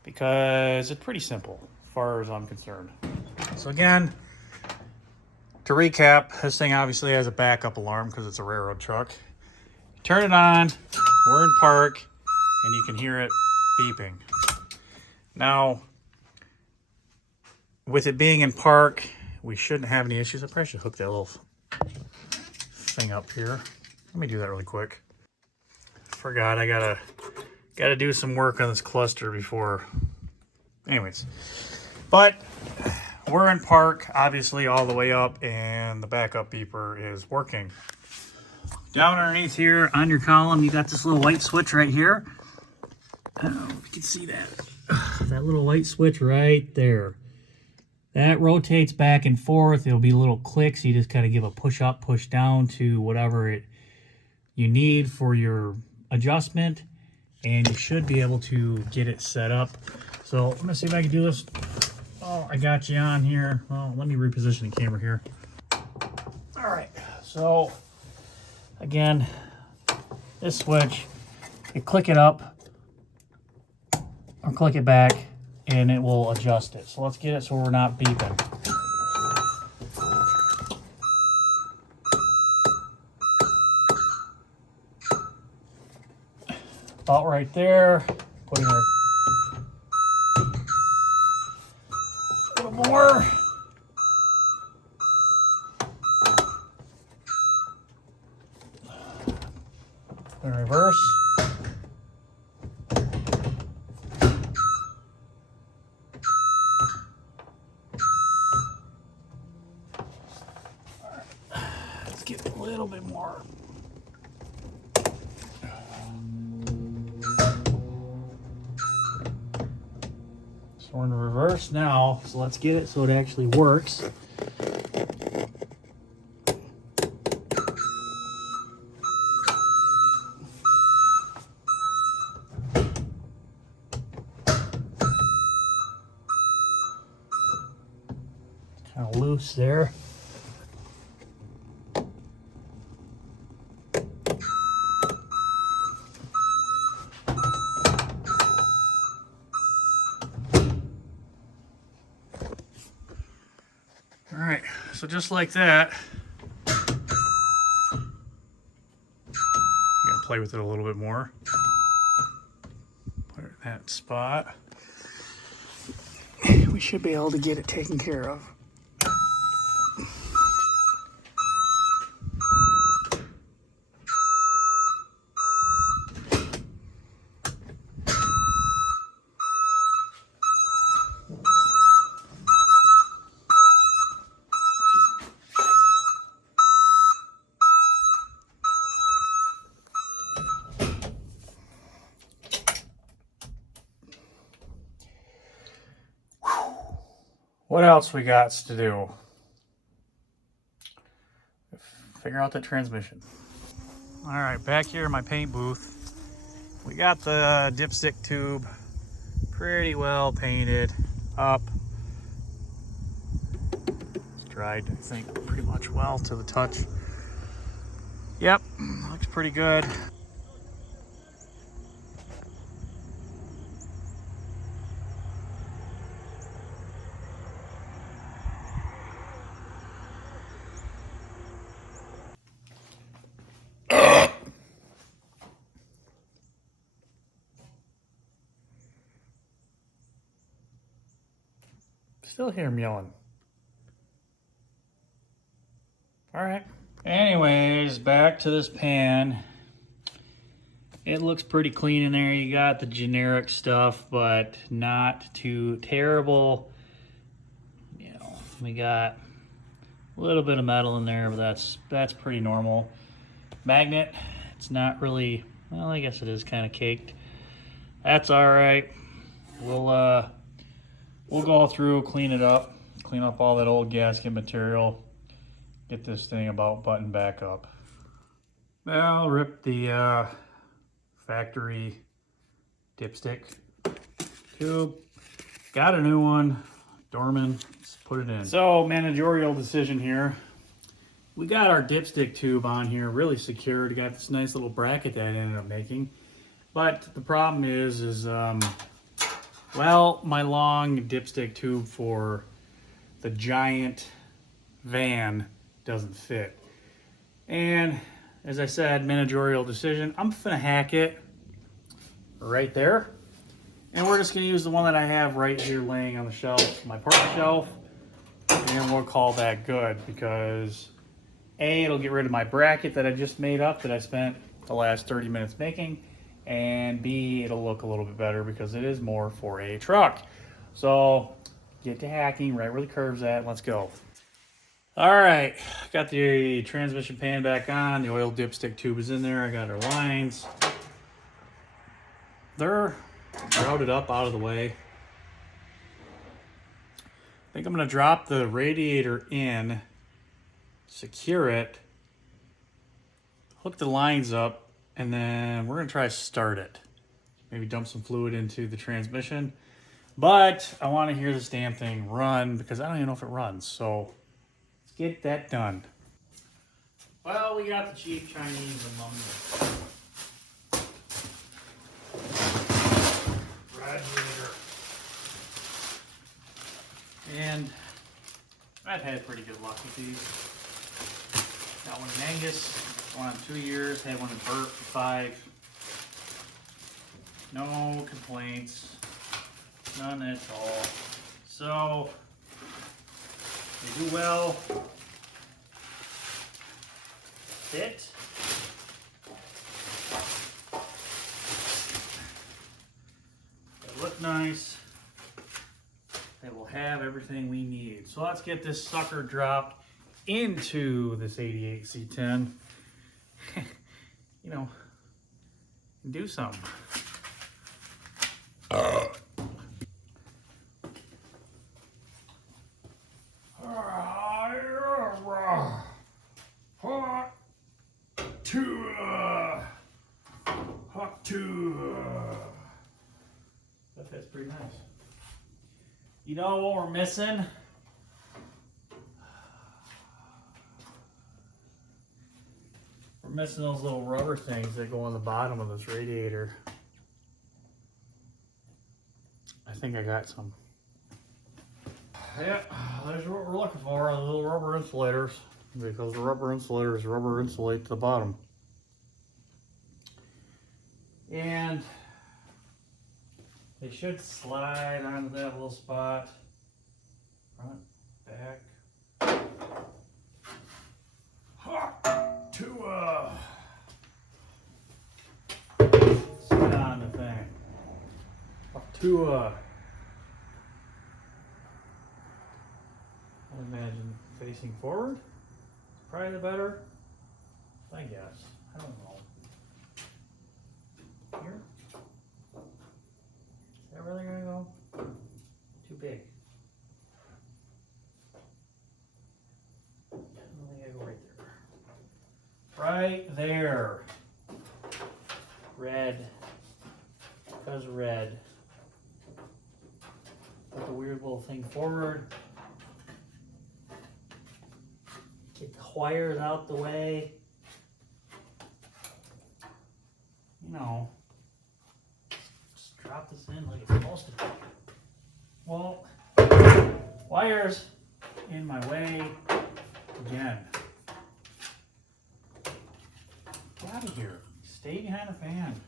because it's pretty simple as far as I'm concerned. So again, to recap, this thing obviously has a backup alarm because it's a railroad truck. Turn it on, we're in park, and you can hear it beeping. Now, with it being in park, we shouldn't have any issues. I probably should hook that little thing up here. Let me do that really quick. Forgot I gotta do some work on this cluster before. Anyways, but we're in park, obviously all the way up, and the backup beeper is working. Down underneath here on your column, you got this little white switch right here. I don't know if you can see that. That little white switch right there. That rotates back and forth. It'll be little clicks. You just kind of give a push up, push down to whatever you need for your adjustment. And you should be able to get it set up. So I'm gonna see if I can do this. Oh, I got you on here. Well, let me reposition the camera here. All right, so again, this switch, you click it up or click it back and it will adjust it. So let's get it so we're not beeping. About right there. Putting our a little more. In reverse. Let's get a little bit more. So we're in reverse now, so let's get it so it actually works. Kind of loose there. All right, so just like that, you gotta play with it a little bit more. Put it in that spot. We should be able to get it taken care of. What else we got to do? Figure out the transmission. All right, back here in my paint booth. We got the dipstick tube pretty well painted up. It's dried, I think, pretty much well to the touch. Yep, looks pretty good. Still hear him yelling. All right. Anyways, back to this pan. It looks pretty clean in there. You got the generic stuff, but not too terrible. You know, we got a little bit of metal in there, but that's pretty normal. Magnet, it's not really, well, I guess it is kind of caked. That's all right. We'll go through, clean it up, clean up all that old gasket material, get this thing about buttoned back up. Well, rip the factory dipstick tube. Got a new one, Dorman, let's put it in. So, managerial decision here. We got our dipstick tube on here really secured. Got this nice little bracket that I ended up making. But the problem is well, my long dipstick tube for the giant van doesn't fit. And as I said, managerial decision, I'm gonna hack it right there. And we're just gonna use the one that I have right here laying on the shelf, my partner shelf. And we'll call that good because A, it'll get rid of my bracket that I just made up that I spent the last 30 minutes making. And B, it'll look a little bit better because it is more for a truck. So get to hacking right where the curve's at. Let's go. All right, got the transmission pan back on. The oil dipstick tube is in there. I got our lines. They're routed up out of the way. I think I'm gonna drop the radiator in, secure it, hook the lines up, and then we're gonna try to start it. Maybe dump some fluid into the transmission. But I wanna hear this damn thing run because I don't even know if it runs. So let's get that done. Well, we got the cheap Chinese aluminum radiator. And I've had pretty good luck with these. Got one in Angus, one in 2 years, had one in Burt for 5. No complaints, none at all. So, they do well. Fit. They look nice. They will have everything we need. So let's get this sucker dropped into this 88 C10. You know, do something. That's pretty nice. You know what we're missing? We're missing those little rubber things that go on the bottom of this radiator. I think I got some. Yeah, that's what we're looking for, the little rubber insulators. Because the rubber insulators rubber insulate the bottom. And they should slide onto that little spot. Front, back. Sit on the thing. Up to I imagine facing forward. Probably the better. I guess. I don't know. Here? Is that really gonna go? Too big. I think I go right there. Right there. Red because red. Put the weird little thing forward. Get the wires out the way. You know, just drop this in like it's supposed to be. Well, wires in my way again. Get out of here. Stay behind the fan.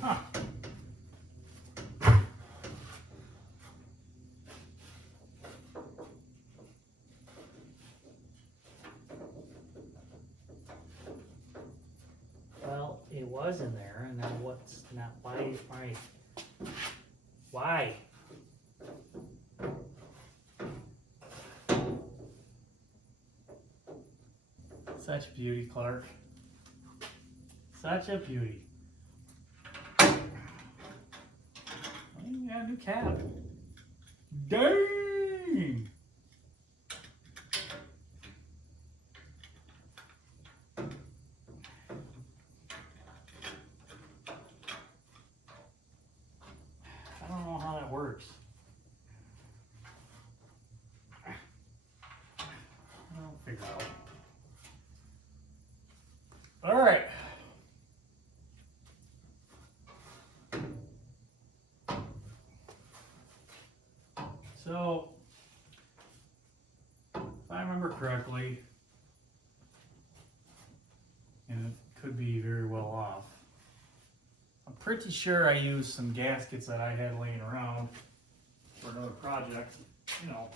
Huh. Well, it was in there, and now what's not? Why? Such beauty, Clark. Such a beauty. You got a new cap. Dang! I don't know how that works. I don't figure out. All right. So, if I remember correctly, and it could be very well off, I'm pretty sure I used some gaskets that I had laying around for another project, you know.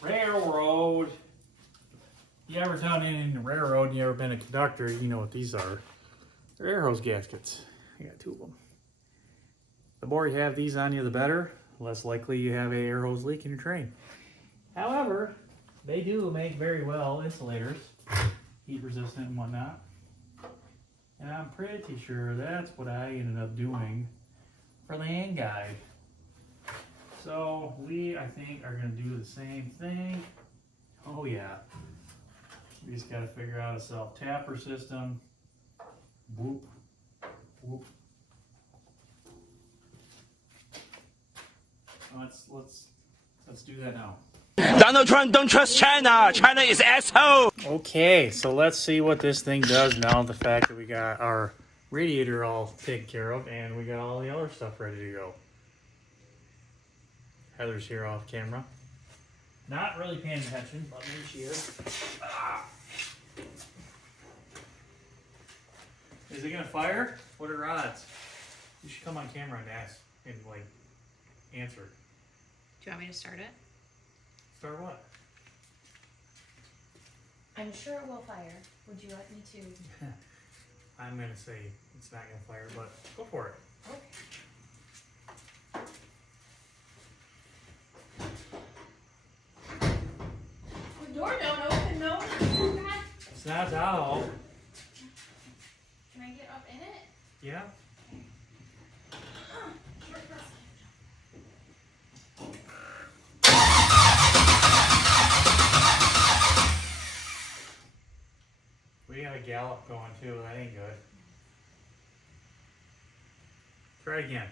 Railroad. You ever done anything in the railroad and you ever been a conductor, you know what these are. They're air hose gaskets. I got two of them. The more you have these on you, the better. Less likely you have a air hose leak in your train. However, they do make very well insulators, heat resistant and whatnot. And I'm pretty sure that's what I ended up doing for the end guide. So we, I think, are going to do the same thing. Oh yeah. We just got to figure out a self-tapper system. Whoop, whoop. Let's do that now. Donald Trump don't trust China. China is asshole. Okay, so let's see what this thing does now. The fact that we got our radiator all taken care of and we got all the other stuff ready to go. Heather's here off camera. Not really paying attention, but maybe she is. Is it gonna fire? What are odds? You should come on camera and ask and like answer. Do you want me to start it? Start what? I'm sure it will fire. Would you like me to? I'm gonna say it's not gonna fire, but go for it. Okay. The door don't open, no. It's not out. Can I get up in it? Yeah. We got a gallop going too. That ain't good. Try it again.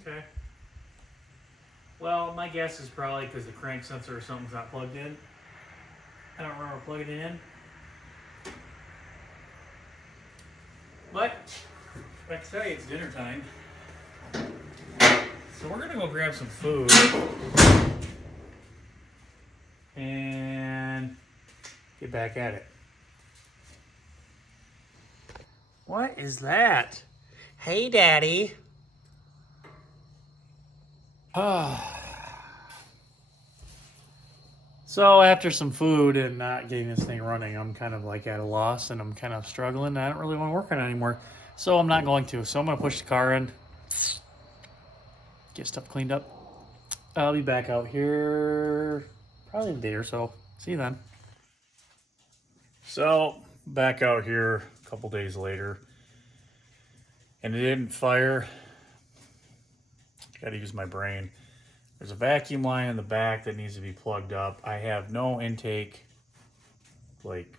Okay. Well, my guess is probably because the crank sensor or something's not plugged in. I don't remember plugging it in. But, I can tell you it's dinner time. So we're gonna go grab some food. And get back at it. What is that? Hey, Daddy. So after some food and not getting this thing running, I'm kind of like at a loss and I'm kind of struggling. I don't really want to work on it anymore. So I'm not going to. So I'm going to push the car in, get stuff cleaned up. I'll be back out here probably in a day or so. See you then. So back out here a couple days later. And it didn't fire. Got to use my brain. There's a vacuum line in the back that needs to be plugged up. I have no intake like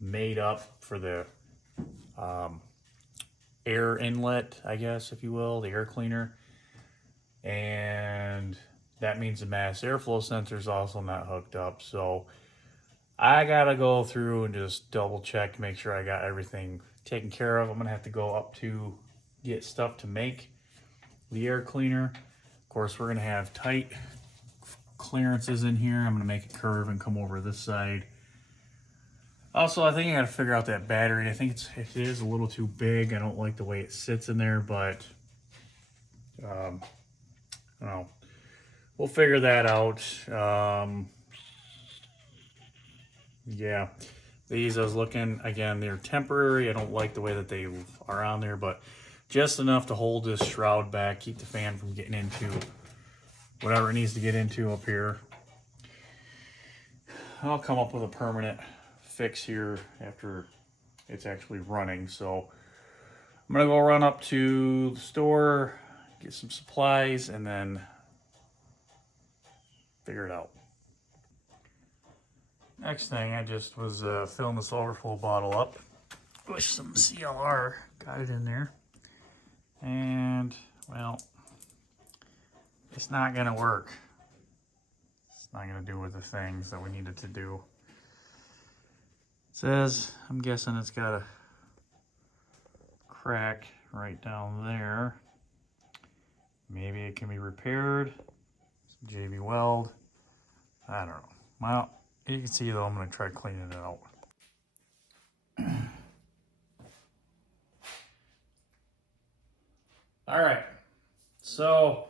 made up for the air inlet, I guess, if you will, the air cleaner. And that means the mass airflow sensor is also not hooked up. So I got to go through and just double check, make sure I got everything taken care of. I'm going to have to go up to get stuff to make the air cleaner. Of course, we're going to have tight clearances in here. I'm going to make a curve and come over this side. Also, I think I got to figure out that battery. I think it is a little too big. I don't like the way it sits in there, but I don't know. We'll figure that out. Yeah, these I was looking, again, they're temporary. I don't like the way that they are on there, but just enough to hold this shroud back, keep the fan from getting into whatever it needs to get into up here. I'll come up with a permanent fix here after it's actually running. So I'm gonna go run up to the store, get some supplies, and then figure it out. Next thing, I just was filling this overflow bottle up with some CLR, got it in there. And, well, it's not gonna work. It's not gonna do with the things that we need it to do. It says, I'm guessing it's got a crack right down there. Maybe it can be repaired. Some JB weld. I don't know. Well, you can see though, I'm gonna try cleaning it out. All right, so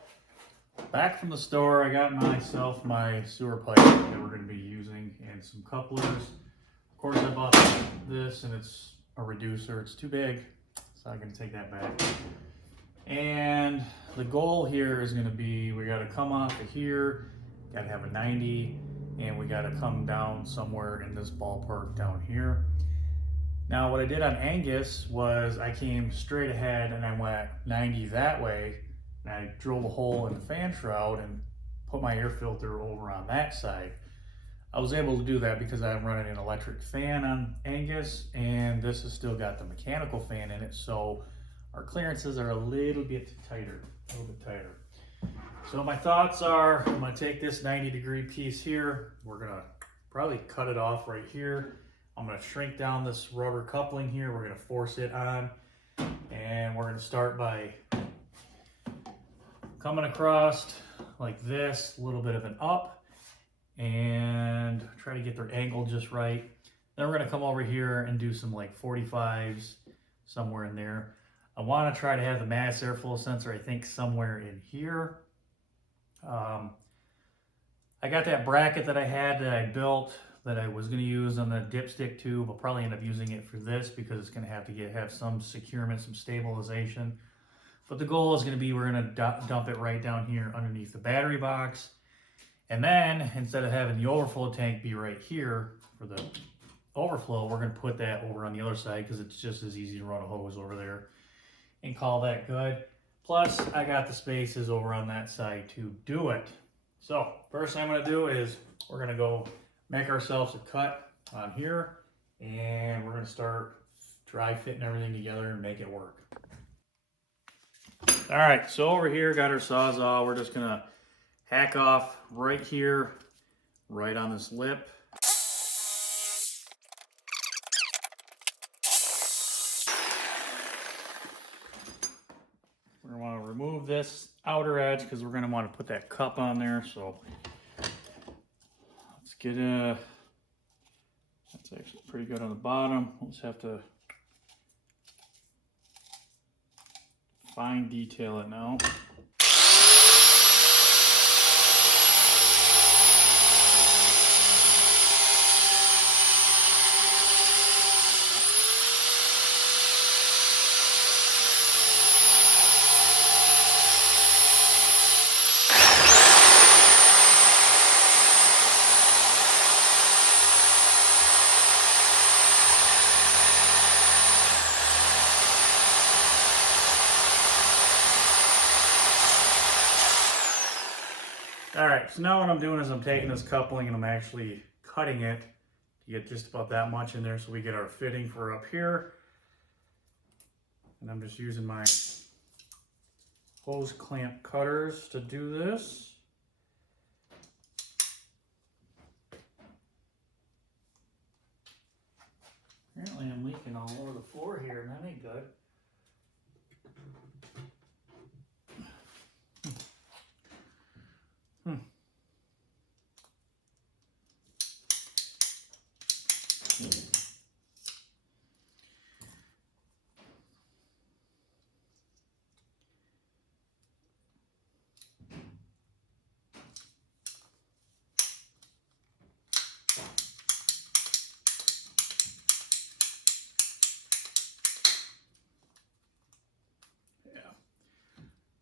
back from the store, I got myself my sewer pipe that we're going to be using and some couplers. Of course, I bought this and it's a reducer. It's too big, so I'm going to take that back. And the goal here is going to be, we got to come off of here, got to have a 90, and we got to come down somewhere in this ballpark down here. Now what I did on Angus was I came straight ahead and I went 90 that way, and I drilled a hole in the fan shroud and put my air filter over on that side. I was able to do that because I'm running an electric fan on Angus, and this has still got the mechanical fan in it, so our clearances are a little bit tighter. So my thoughts are, I'm gonna take this 90-degree piece here, we're gonna probably cut it off right here. I'm going to shrink down this rubber coupling here. We're going to force it on, and we're going to start by coming across like this, a little bit of an up, and try to get their angle just right. Then we're going to come over here and do some like 45s somewhere in there. I want to try to have the mass airflow sensor, I think, somewhere in here. I got that bracket that I had that I built that I was going to use on the dipstick tube. I'll probably end up using it for this because it's going to have some securement, some stabilization. But the goal is going to be, we're going to dump it right down here underneath the battery box. And then instead of having the overflow tank be right here for the overflow, we're going to put that over on the other side because it's just as easy to run a hose over there and call that good. Plus, I got the spaces over on that side to do it. So first thing I'm going to do is we're going to go make ourselves a cut on here, and we're going to start dry fitting everything together and make it work. All right, so over here, got our Sawzall. We're just going to hack off right here, right on this lip. We're going to want to remove this outer edge because we're going to want to put that cup on there. So let's get that's actually pretty good on the bottom. We'll just have to fine detail it now. All right, so now what I'm doing is I'm taking this coupling and I'm actually cutting it to get just about that much in there so we get our fitting for up here. And I'm just using my hose clamp cutters to do this. Apparently I'm leaking all over the floor here, and that ain't good.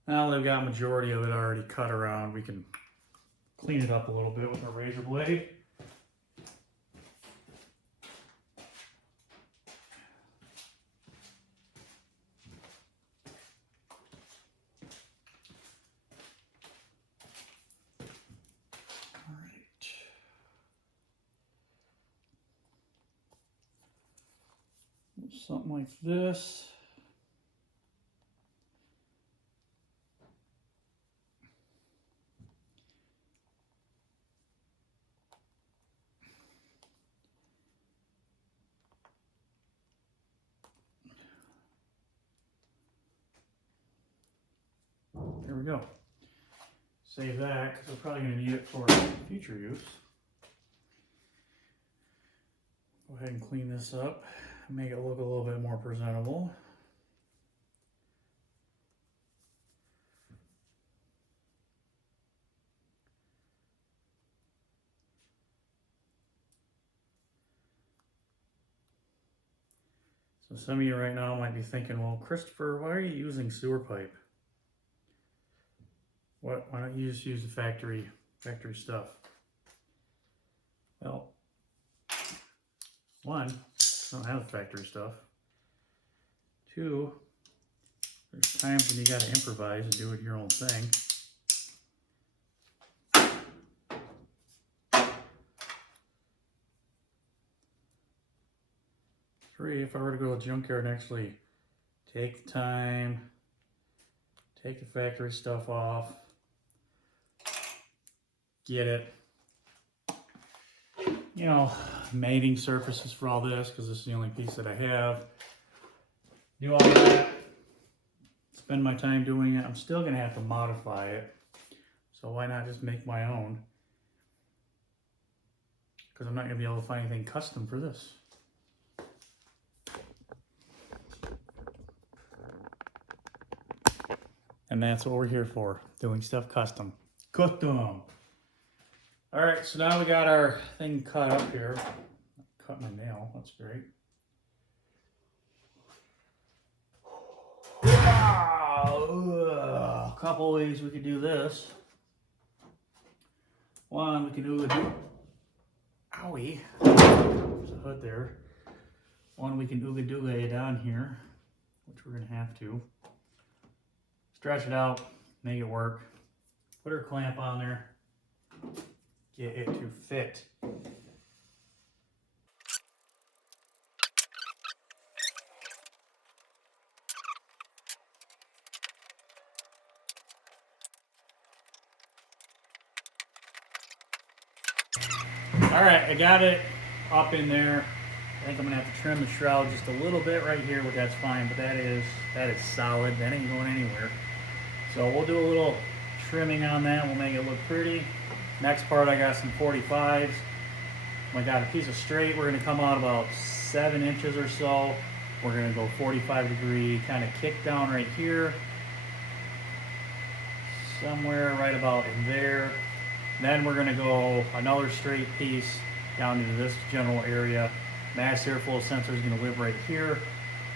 Now that I've got majority of it already cut around, we can clean it up a little bit with a razor blade. All right. Something like this. There we go. Save that because we're probably going to need it for future use. Go ahead and clean this up, make it look a little bit more presentable. So some of you right now might be thinking, well, Christopher, why are you using sewer pipe? Why don't you just use the factory stuff? Well, one, I don't have the factory stuff. Two, there's times when you gotta improvise and do it your own thing. Three, if I were to go to the junkyard and actually take the time, take the factory stuff off, get it, you know, mating surfaces for all this because this is the only piece that I have. Do all that, spend my time doing it. I'm still going to have to modify it, so why not just make my own? Because I'm not going to be able to find anything custom for this. And that's what we're here for, doing stuff custom. Custom. All right, so now we got our thing cut up here. Cut my nail, that's great. Wow, a couple ways we could do this. One, we can do it. Owie, there's a hood there. One, we can ooga dooga it down here, which we're gonna have to. Stretch it out, make it work. Put our clamp on there. Get it to fit. All right, I got it up in there. I think I'm gonna have to trim the shroud just a little bit right here, but that's fine. But that is solid. That ain't going anywhere. So we'll do a little trimming on that. We'll make it look pretty. Next part, I got some 45s. I got a piece of straight. We're gonna come out about 7 inches or so. We're gonna go 45 degree, kind of kick down right here. Somewhere right about in there. Then we're gonna go another straight piece down into this general area. Mass airflow sensor is gonna live right here.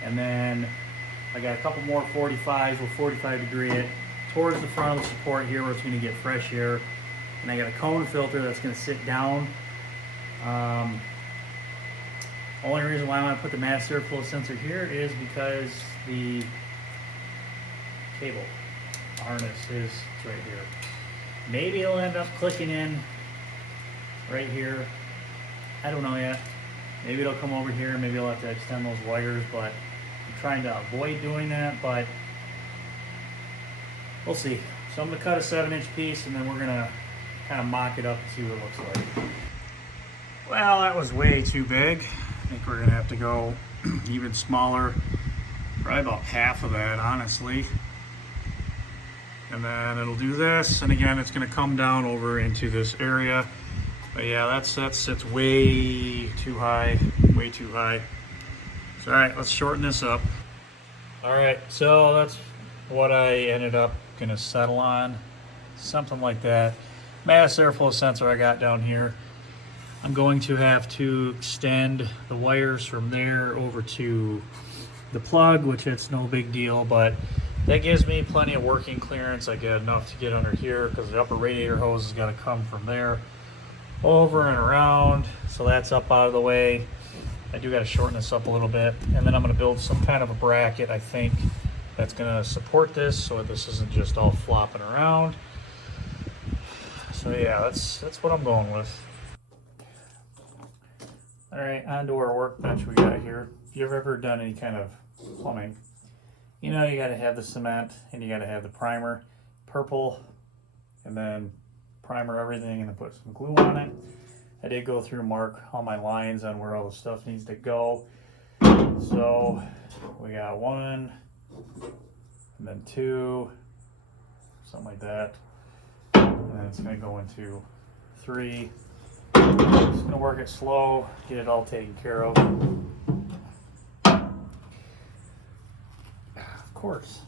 And then I got a couple more 45s. We'll 45 degree it towards the front of the support here where it's gonna get fresh air. And I got a cone filter that's gonna sit down. Only reason why I want to put the mass airflow sensor here is because the cable harness is right here. Maybe it'll end up clicking in right here. I don't know yet. Maybe it'll come over here. Maybe I'll have to extend those wires, but I'm trying to avoid doing that, but we'll see. So I'm gonna cut a 7-inch piece and then we're gonna kind of mock it up and see what it looks like. Well, that was way too big. I think we're gonna have to go even smaller. Probably about half of that, honestly. And then it'll do this, and again, it's gonna come down over into this area. But yeah, that sits way too high, way too high. So all right, let's shorten this up. All right, so that's what I ended up gonna settle on, something like that. Mass airflow sensor I got down here. I'm going to have to extend the wires from there over to the plug, which it's no big deal, but that gives me plenty of working clearance. I get enough to get under here because the upper radiator hose has got to come from there over and around. So that's up out of the way. I do got to shorten this up a little bit. And then I'm going to build some kind of a bracket, I think, that's going to support this so this isn't just all flopping around. So yeah, that's what I'm going with. All right, on to our workbench we got here. If you've ever done any kind of plumbing, you know you got to have the cement and you got to have the primer, purple, and then primer everything and then put some glue on it. I did go through and mark all my lines on where all the stuff needs to go. So we got 1 and then 2, something like that. And then it's going to go into 3. Just going to work it slow, get it all taken care of. Of course.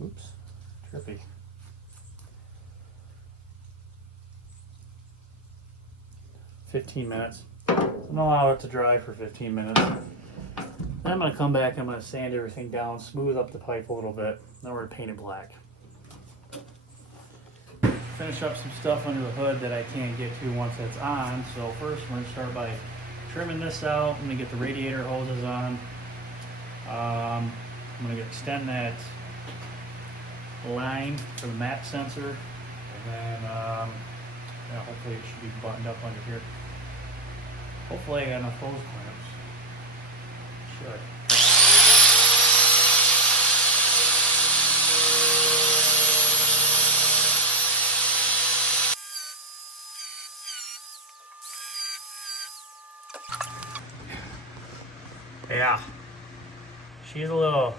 Oops, trippy. $15 I'm gonna allow it to dry for 15 minutes. Then I'm gonna come back, I'm gonna sand everything down, smooth up the pipe a little bit. Then we're gonna paint it black. Finish up some stuff under the hood that I can't get to once it's on. So first we're gonna start by trimming this out. I'm gonna get the radiator hoses on. I'm gonna extend that line for the map sensor, and then yeah, hopefully it should be buttoned up under here. Hopefully I got enough hose clamps. Should. Yeah, she's a little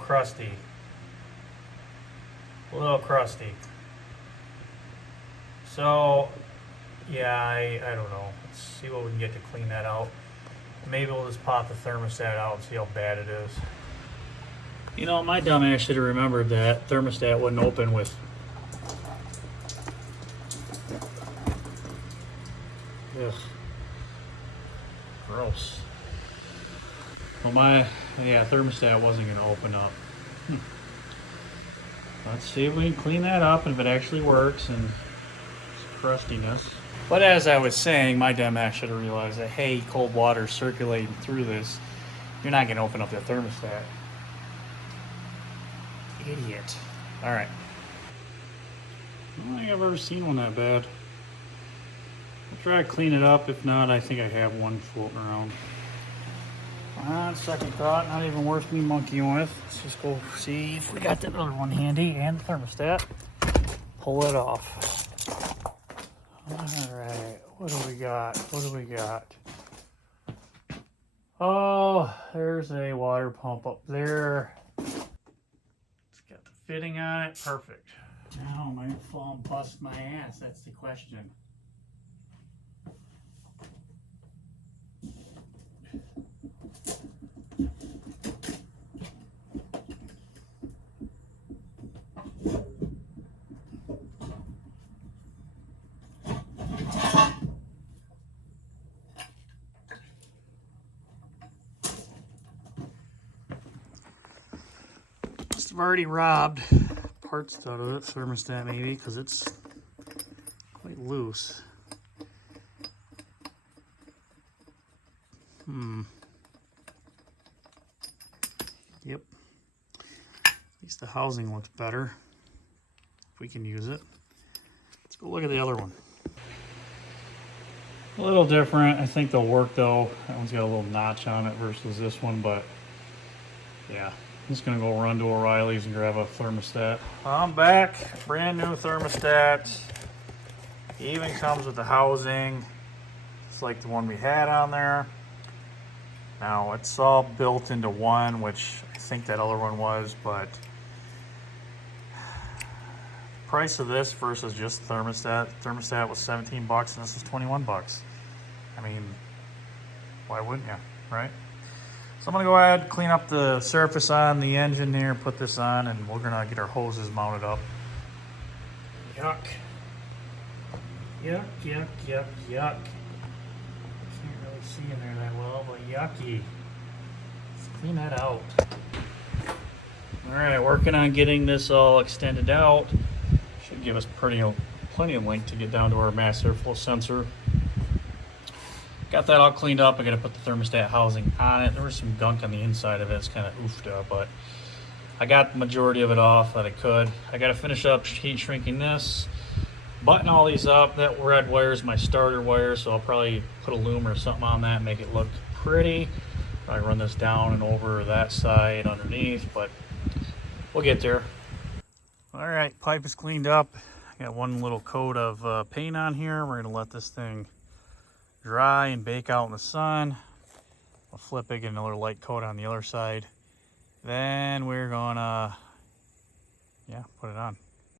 crusty. A little crusty. So, yeah, I don't know. Let's see what we can get to clean that out. Maybe we'll just pop the thermostat out and see how bad it is. You know, my dumb ass should have remembered that thermostat wouldn't open with. Ugh. Gross. Well, my thermostat wasn't going to open up. Let's see if we can clean that up and if it actually works and crustiness. But as I was saying, my dumb ass should have realized that, hey, cold water circulating through this, you're not going to open up the thermostat. Idiot. All right. I don't think I've ever seen one that bad. I'll try to clean it up. If not, I think I have one floating around. On second thought, not even worth me monkeying with. Let's just go see if we got that other one handy and the thermostat. Pull it off. Alright, what do we got? What do we got? Oh, there's a water pump up there. It's got the fitting on it. Perfect. Now, am I gonna fall and bust my ass? That's the question. I've already robbed parts out of it, thermostat maybe, because it's quite loose. Yep. At least the housing looks better. If we can use it. Let's go look at the other one. A little different. I think they'll work though. That one's got a little notch on it versus this one, but yeah. I'm just gonna go run to O'Reilly's and grab a thermostat. I'm back. Brand new thermostat. Even comes with the housing. It's like the one we had on there. Now it's all built into one, which I think that other one was, but the price of this versus just thermostat. Thermostat was 17 bucks and this is 21 bucks. I mean, why wouldn't you, right? So I'm gonna go ahead, clean up the surface on the engine here, put this on, and we're gonna get our hoses mounted up. Yuck. Yuck, yuck, yuck, yuck. Can't really see in there that well, but yucky. Let's clean that out. All right, working on getting this all extended out. Should give us plenty of length to get down to our mass airflow sensor. Got that all cleaned up. I got to put the thermostat housing on it. There was some gunk on the inside of it. It's kind of oofed up, but I got the majority of it off that I could. I got to finish up heat shrinking this, button all these up. That red wire is my starter wire, so I'll probably put a loom or something on that and make it look pretty. Probably run this down and over that side underneath, but we'll get there. All right, pipe is cleaned up. I got one little coat of paint on here. We're gonna let this thing dry and bake out in the sun. I'll flip it, get another light coat on the other side. Then we're gonna, put it on.